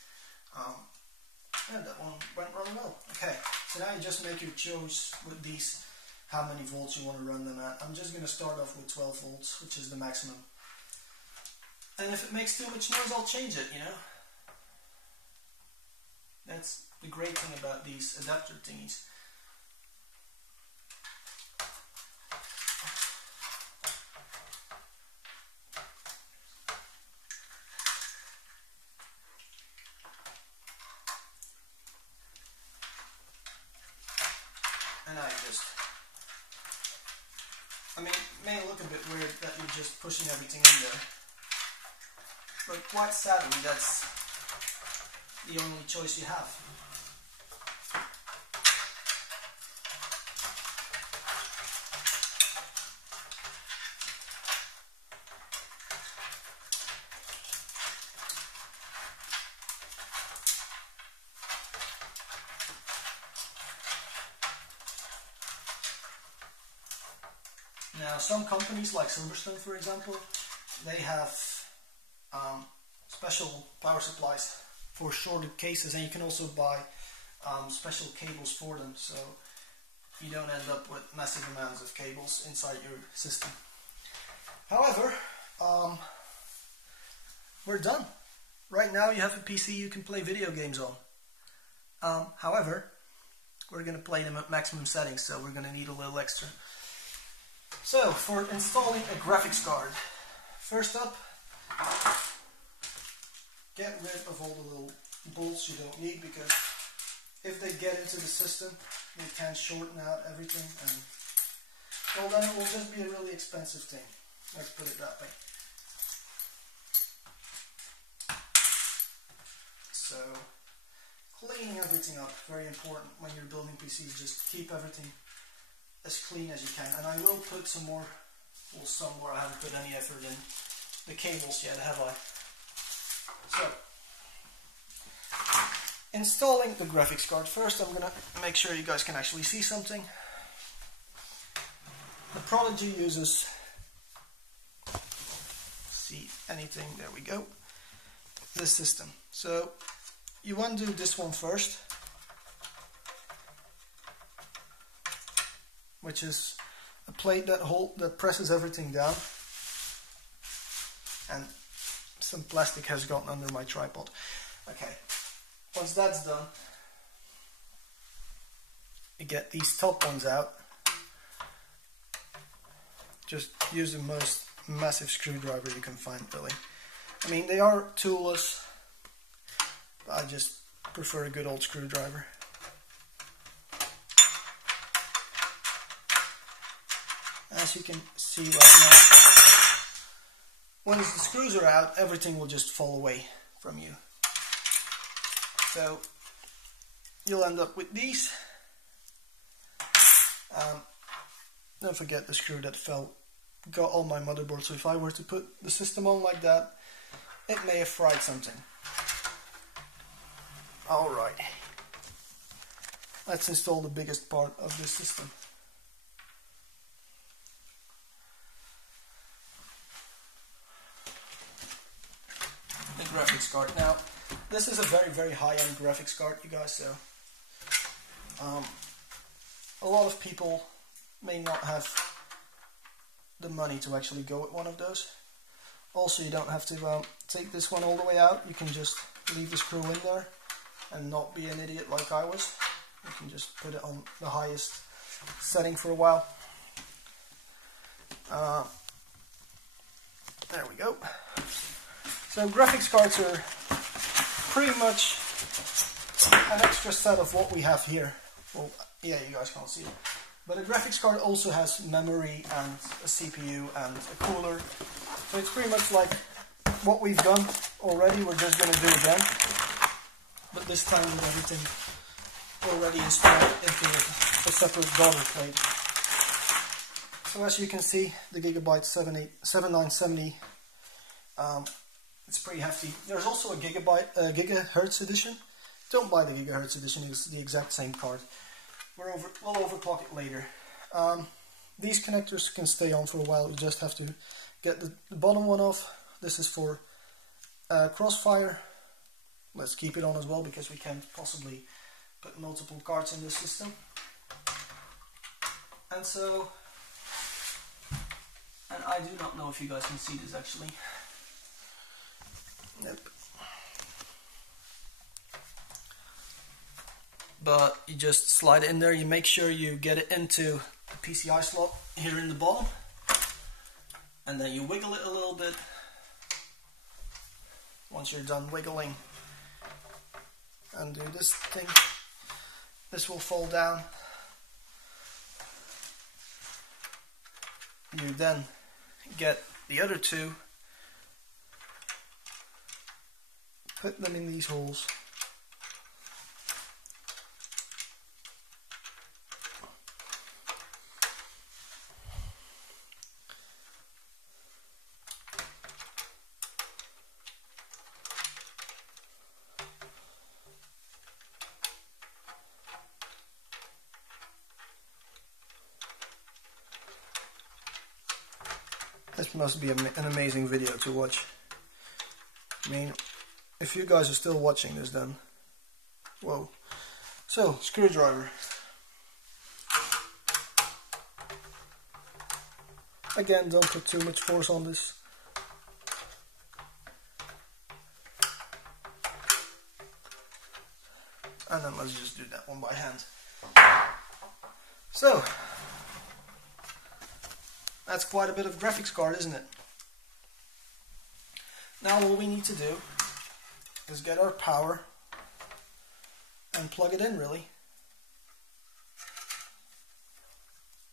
Yeah, that one went really well. Okay, so now you just make your choice with these, how many volts you want to run them at. I'm just going to start off with 12 volts, which is the maximum. And if it makes too much noise, I'll change it, you know. That's the great thing about these adapter thingies. And now you just, I mean, it may look a bit weird that you're just pushing everything in there, but quite sadly that's the only choice you have. Now some companies like Silverstone, for example, they have special power supplies for shorted cases, and you can also buy special cables for them, so you don't end up with massive amounts of cables inside your system. However, we're done. Right now you have a PC you can play video games on. However, we're going to play them at maximum settings, so we're going to need a little extra. So, for installing a graphics card, first up, get rid of all the little bolts you don't need, because if they get into the system, they can shorten out everything, and well, then it will just be a really expensive thing. Let's put it that way. So, cleaning everything up, very important when you're building PCs. Just keep everything as clean as you can, and I will put some more, well, somewhere I haven't put any effort in the cables yet, have I? So, installing the graphics card. First I'm gonna make sure you guys can actually see something. The Prodigy uses, see anything, there we go, this system. So you undo this one first, which is a plate that presses everything down, and some plastic has gotten under my tripod. Okay, once that's done, you get these top ones out. Just use the most massive screwdriver you can find, really. I mean, they are toolless, but I just prefer a good old screwdriver. As you can see right now, once the screws are out, everything will just fall away from you. So you'll end up with these, Don't forget the screw that fell got on my motherboard, so if I were to put the system on like that, it may have fried something. Alright, let's install the biggest part of this system. The graphics card. Now, this is a very high-end graphics card, you guys, so a lot of people may not have the money to actually go with one of those. Also, you don't have to take this one all the way out. You can just leave the screw in there and not be an idiot like I was. You can just put it on the highest setting for a while. There we go. So graphics cards are pretty much an extra set of what we have here. Well, yeah, you guys can't see it. But a graphics card also has memory and a CPU and a cooler. So it's pretty much like what we've done already, we're just going to do again. But this time with everything already installed into a separate daughter plate. So as you can see, the Gigabyte 7970, it's pretty hefty. There's also a gigahertz edition. Don't buy the gigahertz edition, it's the exact same card. We'll overclock it later. These connectors can stay on for a while. You just have to get the bottom one off. This is for crossfire. Let's keep it on as well because we can't possibly put multiple cards in this system. And so, and I do not know if you guys can see this actually. Nope. But you just slide it in there, you make sure you get it into the PCI slot here in the bottom, and then you wiggle it a little bit. Once you're done wiggling, undo this thing, this will fall down. You then get the other two, put them in these holes. This must be an amazing video to watch. I mean, if you guys are still watching this, then whoa. So, screwdriver. Again, don't put too much force on this. And then let's just do that one by hand. So, that's quite a bit of graphics card, isn't it? Now all we need to do is get our power and plug it in, really.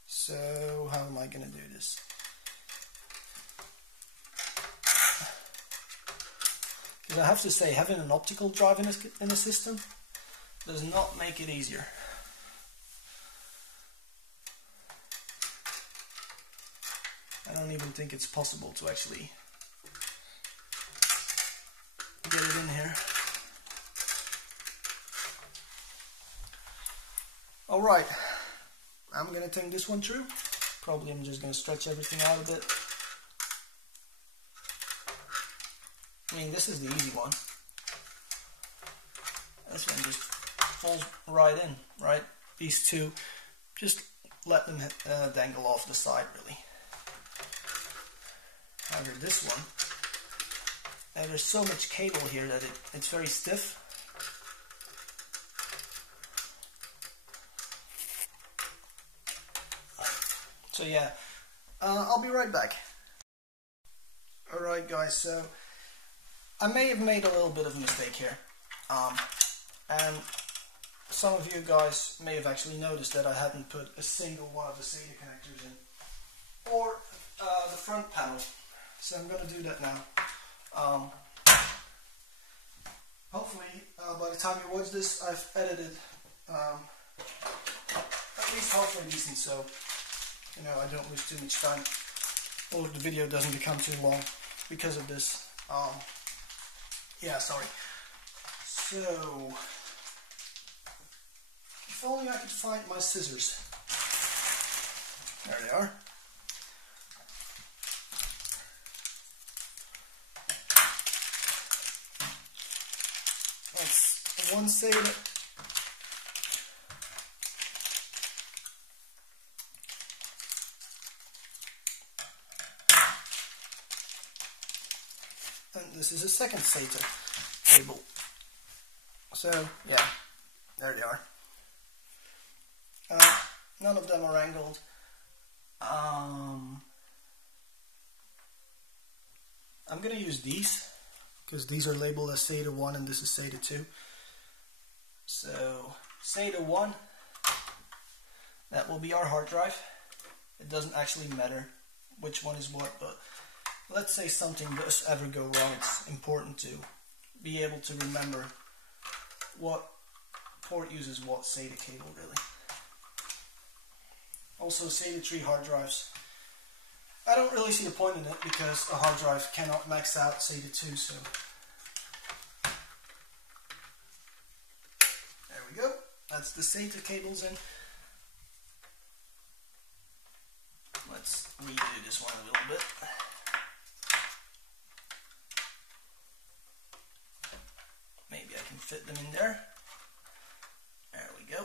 So how am I going to do this? Because I have to say, having an optical drive in a system does not make it easier. I don't even think it's possible to actually get it in here. Alright, I'm going to think this one through. Probably I'm just going to stretch everything out a bit. I mean, this is the easy one. This one just falls right in, right? These two, just let them dangle off the side, really. However, this one, there's so much cable here that it's very stiff. So yeah, I'll be right back. Alright guys, so I may have made a little bit of a mistake here. And some of you guys may have actually noticed that I hadn't put a single one of the SATA connectors in. Or the front panel. So I'm going to do that now. Hopefully by the time you watch this I've edited at least halfway decent, so you know I don't lose too much time, or the video doesn't become too long because of this. Yeah, sorry. So, if only I could find my scissors. There they are. That's one SATA. And this is a second SATA cable. So, yeah, there they are. None of them are angled. I'm going to use these, because these are labeled as SATA 1 and this is SATA 2. So, SATA 1, that will be our hard drive. It doesn't actually matter which one is what, but let's say something does ever go wrong, it's important to be able to remember what port uses what SATA cable, really. Also, SATA 3 hard drives. I don't really see the point in it because a hard drive cannot max out SATA 2, so there we go. That's the SATA cables in. Let's redo this one a little bit. Maybe I can fit them in there. There we go.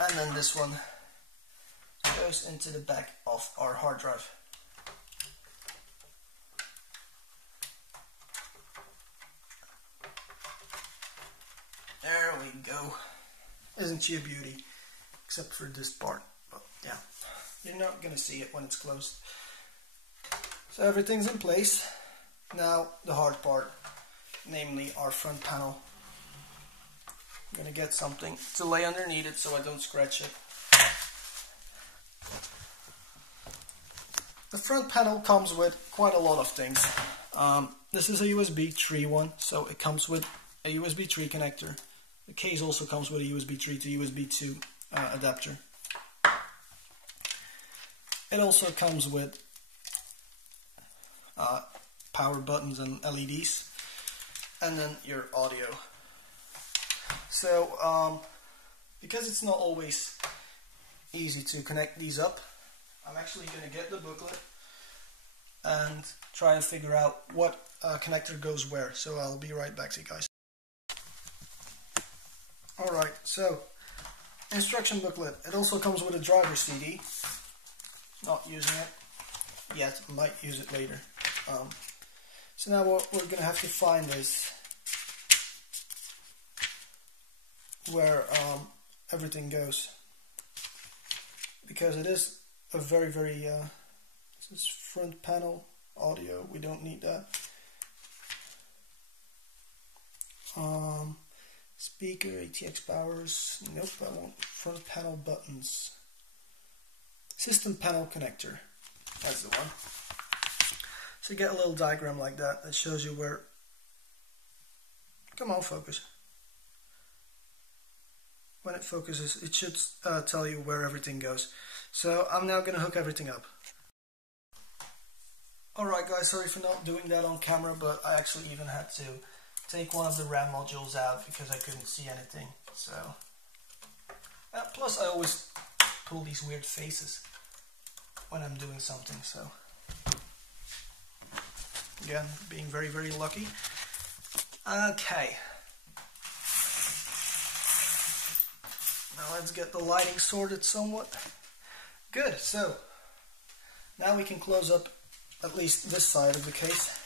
And then this one goes into the back of our hard drive. There we go. Isn't she a beauty? Except for this part. But yeah, you're not going to see it when it's closed. So everything's in place. Now the hard part, namely our front panel. I'm going to get something to lay underneath it so I don't scratch it. The front panel comes with quite a lot of things. This is a USB 3 one, so it comes with a USB 3 connector. The case also comes with a USB 3 to USB 2 adapter. It also comes with power buttons and LEDs, and then your audio. So, because it's not always easy to connect these up, I'm actually going to get the booklet and try and figure out what connector goes where. So I'll be right back to you guys. Alright, so instruction booklet. It also comes with a driver CD. Not using it yet, might use it later. So now what we're going to have to find is where everything goes, because it is a very this is front panel audio, we don't need that. Speaker, ATX powers, nope, I want front panel buttons. System panel connector, that's the one. So you get a little diagram like that that shows you where, come on, focus. When it focuses, it should tell you where everything goes. So I'm now going to hook everything up. Alright guys, sorry for not doing that on camera, but I actually even had to take one of the RAM modules out because I couldn't see anything. So, plus I always pull these weird faces when I'm doing something, so again, being very lucky. Okay. Now let's get the lighting sorted somewhat. Good, so now we can close up at least this side of the case.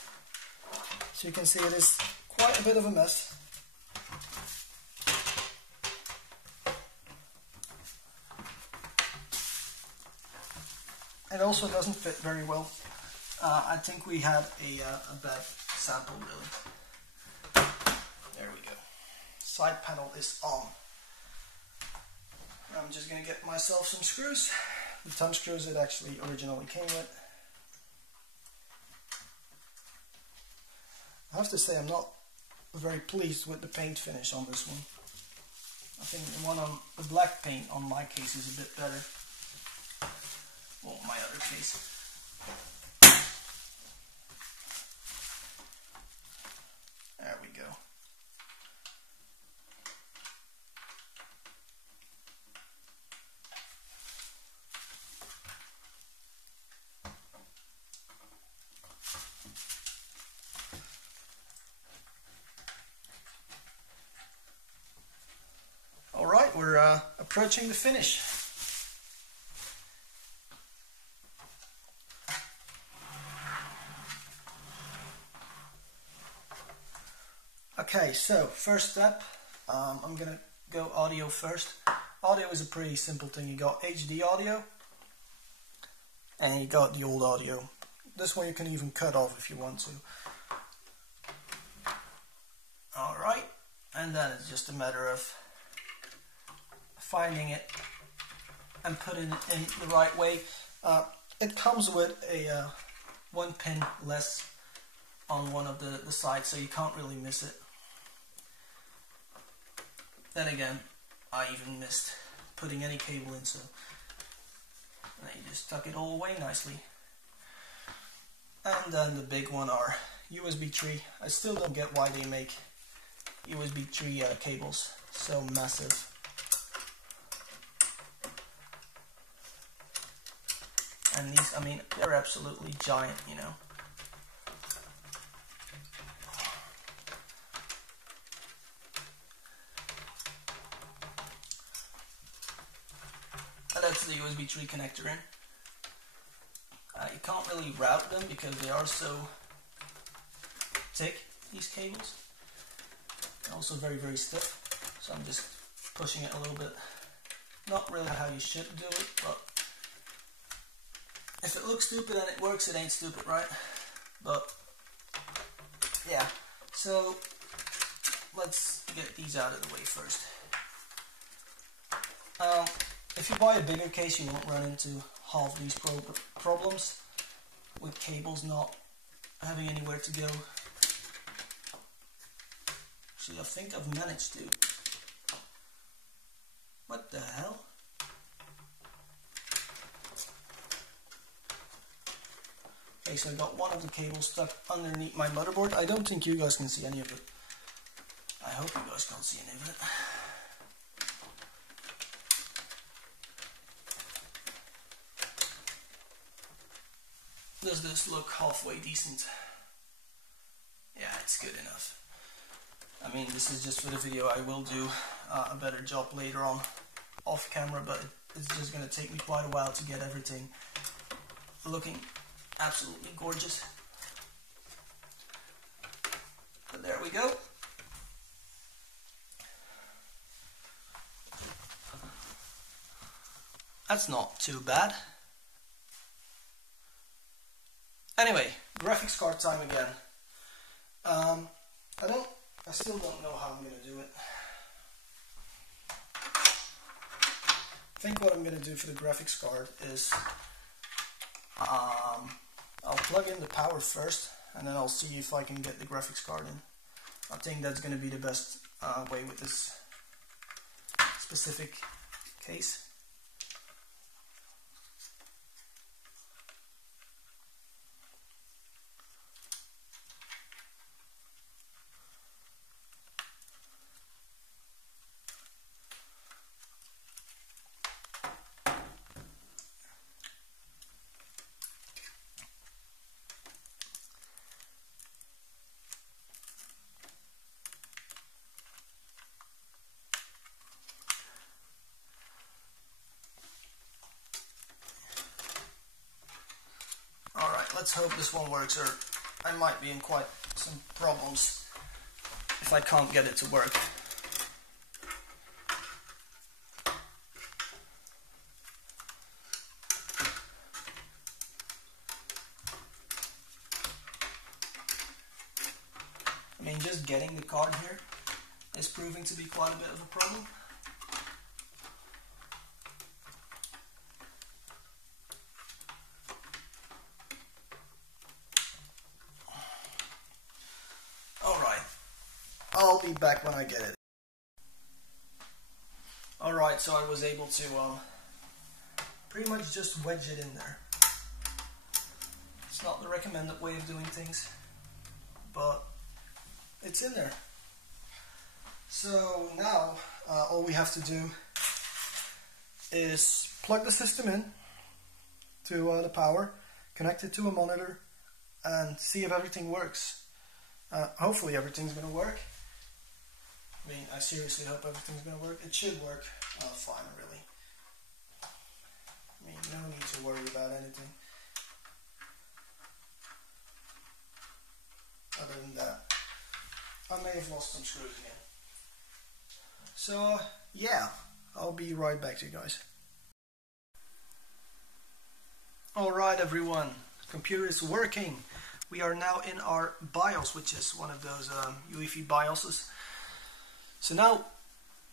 So you can see it is quite a bit of a mess. It also doesn't fit very well. I think we had a bad sample, really. There we go. Side panel is on. I'm just going to get myself some screws. The thumb screws it actually originally came with. I have to say I'm not very pleased with the paint finish on this one. I think the one on the black paint on my case is a bit better. Well, my other case. There we go. Alright, we're approaching the finish. Okay, so first step, I'm gonna go audio first. Audio is a pretty simple thing. You got HD audio and you got the old audio. This one you can even cut off if you want to. Alright, and then it's just a matter of finding it and putting it in the right way. It comes with a 1 pin less on one of the sides, so you can't really miss it. Then again, I even missed putting any cable in, so and then you just tuck it all away nicely. And then the big one are USB 3. I still don't get why they make USB 3 cables so massive. And these, I mean, they're absolutely giant, you know. And that's the USB 3 connector in. You can't really route them because they are so thick, these cables. And also very, very stiff. So I'm just pushing it a little bit. Not really how you should do it, but if it looks stupid and it works, it ain't stupid, right? But yeah, so let's get these out of the way first. If you buy a bigger case, you won't run into half these problems with cables not having anywhere to go. Actually, I think I've managed to. What the hell? Okay, so I got one of the cables stuck underneath my motherboard. I don't think you guys can see any of it. I hope you guys can't see any of it. Does this look halfway decent? Yeah, it's good enough. I mean, this is just for the video. I will do a better job later on off camera, but it's just going to take me quite a while to get everything looking absolutely gorgeous. But there we go. That's not too bad. Anyway, graphics card time again. I still don't know how I'm going to do it. I think what I'm going to do for the graphics card is I'll plug in the power first, and then I'll see if I can get the graphics card in. I think that's going to be the best way with this specific case. Let's hope this one works, or I might be in quite some problems if I can't get it to work. I mean, just getting the card here is proving to be quite a bit of a problem. be back when I get it. Alright, so I was able to pretty much just wedge it in there. It's not the recommended way of doing things, but it's in there. So now all we have to do is plug the system in to the power, connect it to a monitor, and see if everything works. Hopefully everything's going to work. I mean, I seriously hope everything's going to work. It should work fine, really. I mean, no need to worry about anything. Other than that, I may have lost some screws again. So, yeah, I'll be right back to you guys. Alright everyone, computer is working. We are now in our BIOS, which is one of those UEFI BIOSes. So now,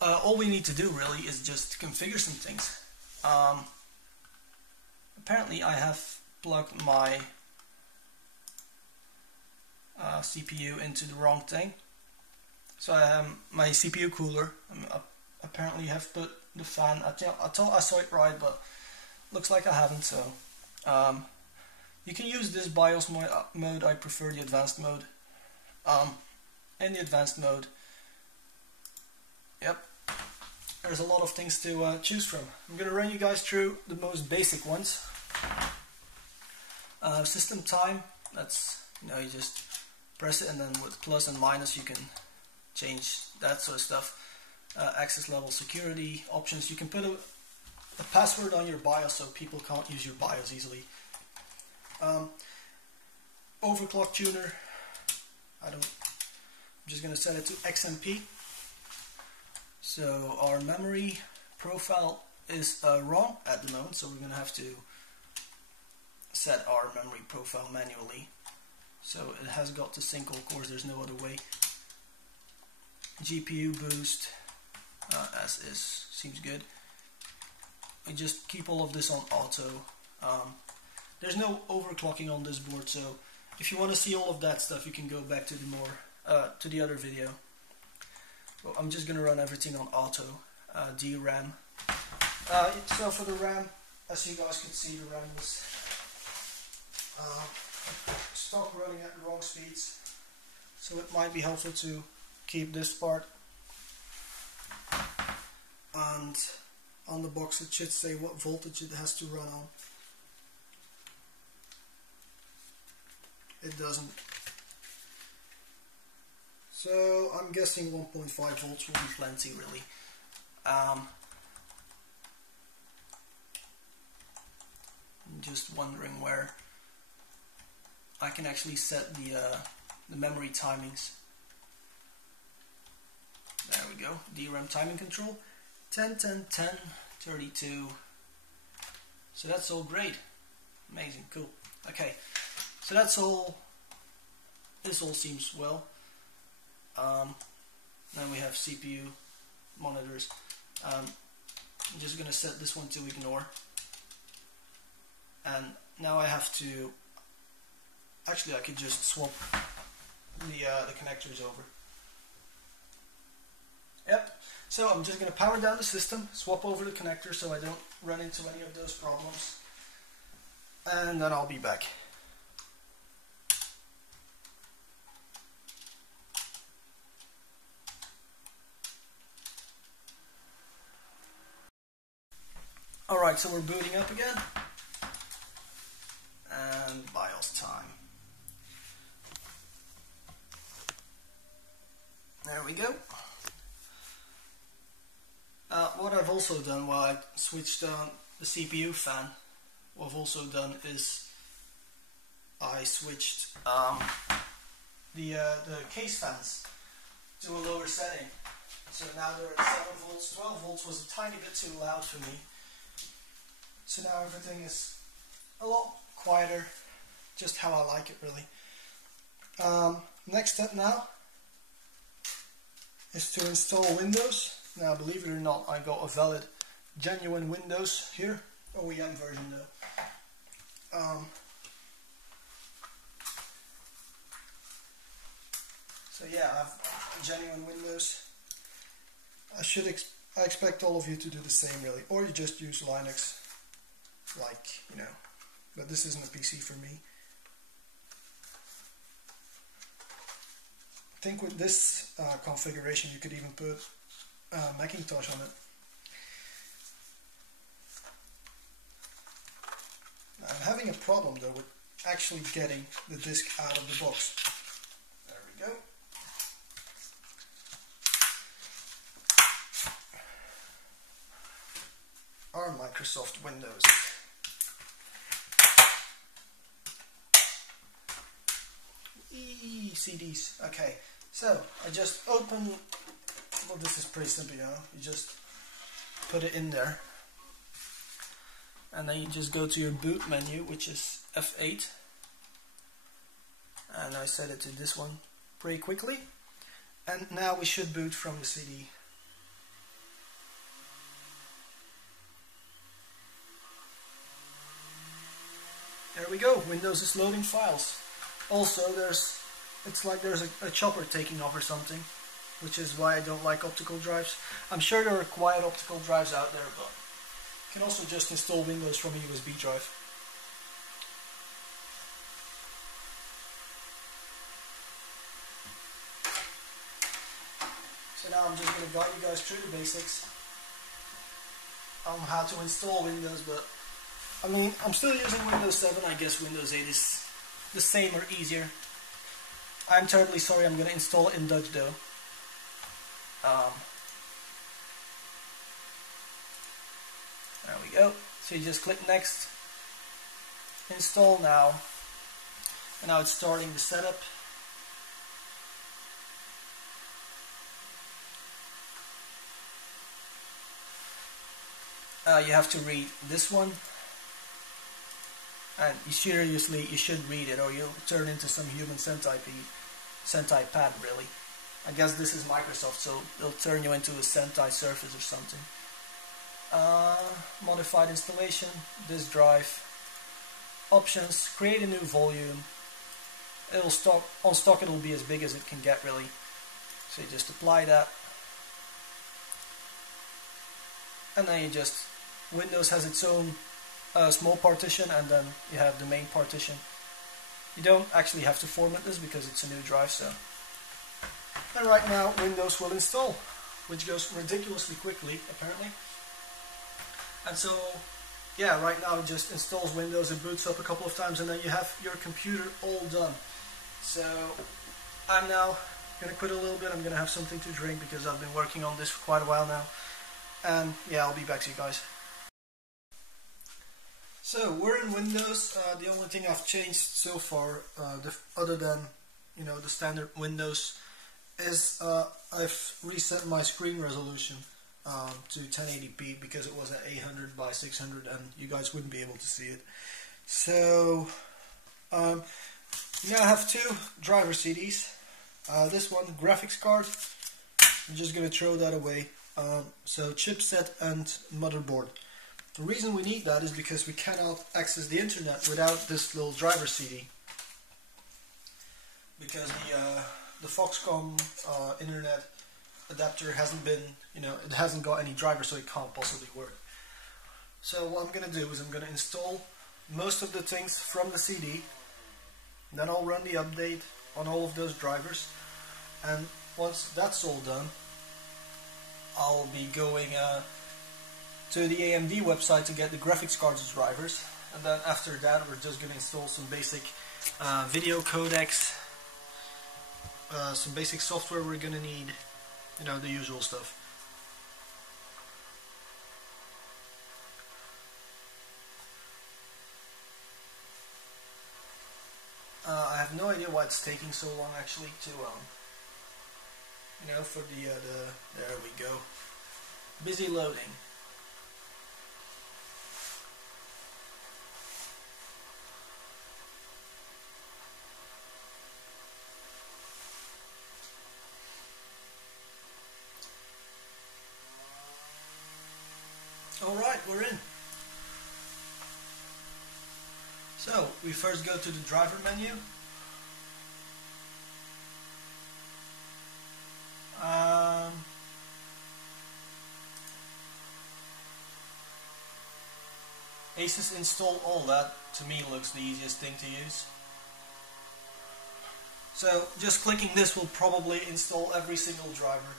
all we need to do really is just configure some things. Apparently I have plugged my CPU into the wrong thing. So I have my CPU cooler. Apparently have put the fan. I thought I saw it right, but looks like I haven't. So you can use this BIOS mode. I prefer the advanced mode. In the advanced mode, yep, there's a lot of things to choose from. I'm gonna run you guys through the most basic ones. System time. That's, you know, you just press it, and then with plus and minus you can change that sort of stuff. Access level, security options. You can put a password on your BIOS so people can't use your BIOS easily. Overclock tuner. I'm just gonna set it to XMP. So our memory profile is wrong at the moment, so we're gonna have to set our memory profile manually. So it has got to sync, of course, there's no other way. GPU boost, as is, seems good. I just keep all of this on auto. There's no overclocking on this board, so if you want to see all of that stuff, you can go back to the other video. Well, I'm just gonna run everything on auto. DRAM. So for the RAM, as you guys can see, the RAM was stock running at the wrong speeds, so it might be helpful to keep this part. And on the box it should say what voltage it has to run on. It doesn't. So I'm guessing 1.5 volts will be plenty, really. I'm just wondering where I can actually set the memory timings. There we go. DRAM timing control. 10, 10, 10, 32. So that's all great. Amazing, cool. Okay, so that's all. This all seems well. Then we have CPU monitors. I'm just gonna set this one to ignore. And now I have to. Actually, I could just swap the connectors over. Yep. So I'm just gonna power down the system, swap over the connector so I don't run into any of those problems, and then I'll be back. Alright, so we're booting up again, and BIOS time. There we go. What I've also done while I switched on the CPU fan, what I've also done is I switched the case fans to a lower setting. So now they're at 7 volts. 12 volts was a tiny bit too loud for me. So now everything is a lot quieter, just how I like it, really. Next step now is to install Windows. Now, believe it or not, I got a valid, genuine Windows here, OEM version though. So yeah, genuine Windows. I expect all of you to do the same really, or you just use Linux, like, you know, but this isn't a PC for me. I think with this configuration you could even put Macintosh on it. I'm having a problem though with actually getting the disk out of the box. There we go. Our Microsoft Windows. CDs. Okay, so I just open. Well, this is pretty simple, you know. You just put it in there, and then you just go to your boot menu, which is F8, and I set it to this one pretty quickly, and now we should boot from the CD. There we go, Windows is loading files. Also, it's like there's a chopper taking off or something, which is why I don't like optical drives. I'm sure there are quiet optical drives out there, but you can also just install Windows from a USB drive. So now I'm just going to guide you guys through the basics on how to install Windows, but I mean, I'm still using Windows 7, I guess Windows 8 is the same or easier. I'm terribly sorry, I'm going to install it in Dutch though. There we go. So you just click next, install now, and now it's starting the setup. You have to read this one, and you should read it, or you'll turn into some human Sentai pad really. I guess this is Microsoft, so it'll turn you into a Sentai Surface or something. Modified installation, disk drive, options, create a new volume. On stock it'll be as big as it can get really. So you just apply that, and then you just, Windows has its own small partition, and then you have the main partition. You don't actually have to format this because it's a new drive, so. And right now Windows will install, which goes ridiculously quickly apparently. And so, yeah, right now it just installs Windows, it boots up a couple of times, and then you have your computer all done. So I'm now going to quit a little bit, I'm going to have something to drink because I've been working on this for quite a while now. And yeah, I'll be back to you guys. So we're in Windows. The only thing I've changed so far, other than, you know, the standard Windows, is I've reset my screen resolution to 1080p because it was at 800 by 600 and you guys wouldn't be able to see it. So now I have two driver CDs. This one, graphics card, I'm just going to throw that away. So chipset and motherboard. The reason we need that is because we cannot access the internet without this little driver CD. Because the Foxconn internet adapter hasn't been, you know, it hasn't got any driver, so it can't possibly work. So what I'm going to do is I'm going to install most of the things from the CD, then I'll run the update on all of those drivers, and once that's all done, I'll be going to the AMD website to get the graphics cards drivers, and then after that we're just going to install some basic video codecs, some basic software we're going to need, you know, the usual stuff. I have no idea why it's taking so long actually to, you know, for the there we go, busy loading. Alright, we're in. So, we first go to the driver menu. cases, install all that. To me looks the easiest thing to use. So just clicking this will probably install every single driver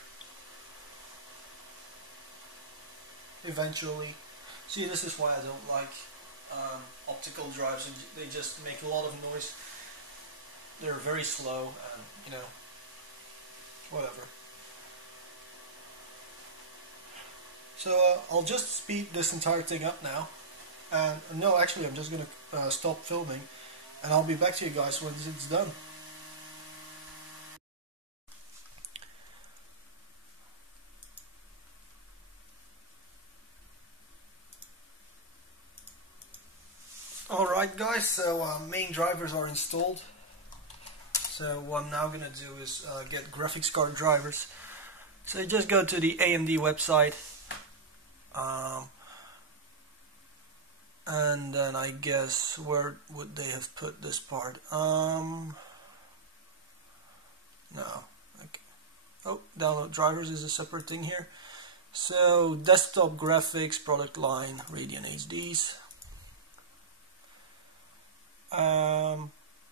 eventually. See, this is why I don't like optical drives. They just make a lot of noise. They're very slow and, you know, whatever. So I'll just speed this entire thing up now. And no, actually I'm just gonna stop filming and I'll be back to you guys when it's done. Alright guys, so main drivers are installed. So what I'm now going to do is get graphics card drivers. So just go to the AMD website. And then I guess where would they have put this part? No. Okay. Oh, download drivers is a separate thing here. So desktop graphics, product line, Radeon HDs.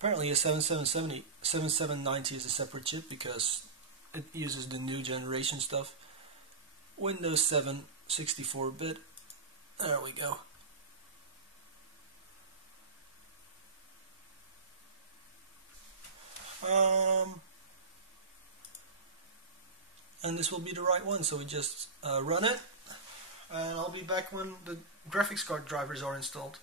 Apparently a 7790 is a separate chip because it uses the new generation stuff. Windows 7 64-bit. There we go. And this will be the right one, so we just run it, and I'll be back when the graphics card drivers are installed.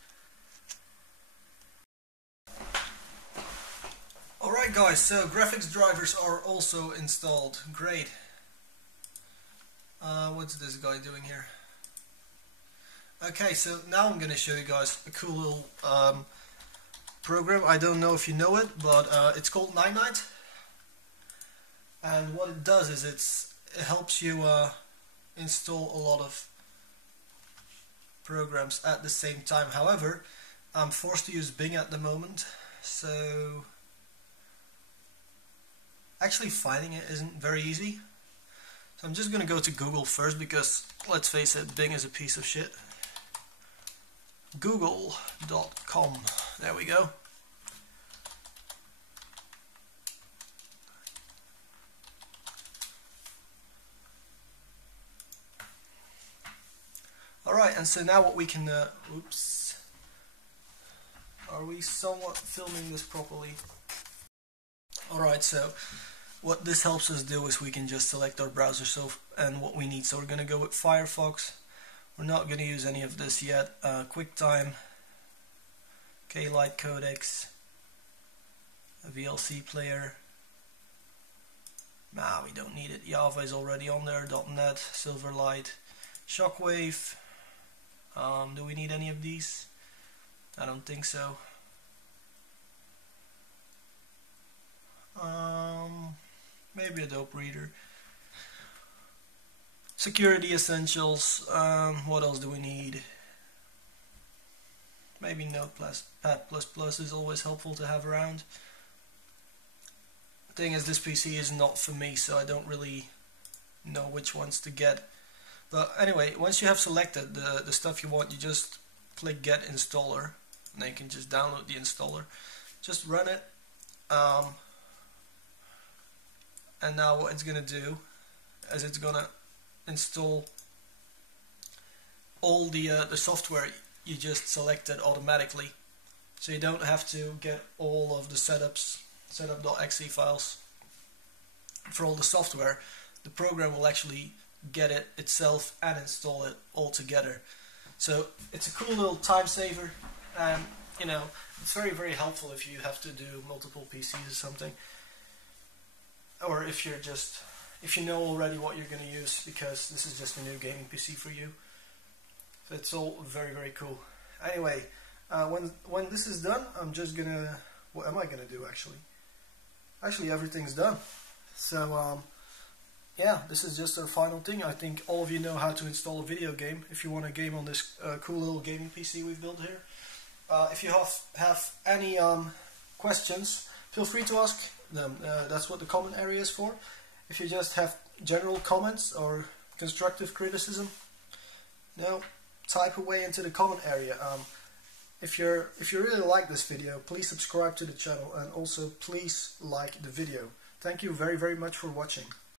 Alright guys, so graphics drivers are also installed. Great. What's this guy doing here? Okay, so now I'm going to show you guys a cool little program. I don't know if you know it, but it's called Night. And what it does is it helps you install a lot of programs at the same time. However, I'm forced to use Bing at the moment, so actually finding it isn't very easy. So I'm just going to go to Google first because, let's face it, Bing is a piece of shit. Google.com. There we go. Alright, and so now what we can, oops, are we somewhat filming this properly? Alright, so what this helps us do is we can just select our browser and what we need. So we're going to go with Firefox. We're not going to use any of this yet. QuickTime, K-Lite codecs, a VLC player. Nah, we don't need it. Java is already on there. .NET, Silverlight, Shockwave. Do we need any of these? I don't think so. Maybe a dope reader. Security essentials. What else do we need? Maybe Notepad++ is always helpful to have around. The thing is, this PC is not for me, so I don't really know which ones to get. But anyway, once you have selected the stuff you want, you just click Get Installer, and then you can just download the installer. Just run it. And now what it's going to do is it's going to install all the software you just selected automatically. So you don't have to get all of the setup.exe files for all the software. The program will actually get it itself and install it all together. So it's a cool little time saver, and you know, it's very, very helpful if you have to do multiple PCs or something. Or if you know already what you're going to use, because this is just a new gaming PC for you. So it's all very, very cool. Anyway, when this is done, I'm just gonna, what am I gonna do actually? Actually, everything's done. So yeah, this is just a final thing. I think all of you know how to install a video game if you want to game on this cool little gaming PC we've built here. If you have any questions, feel free to ask them. That's what the comment area is for. If you just have general comments or constructive criticism, type away into the comment area. if you really like this video, please subscribe to the channel and also please like the video. Thank you very much for watching.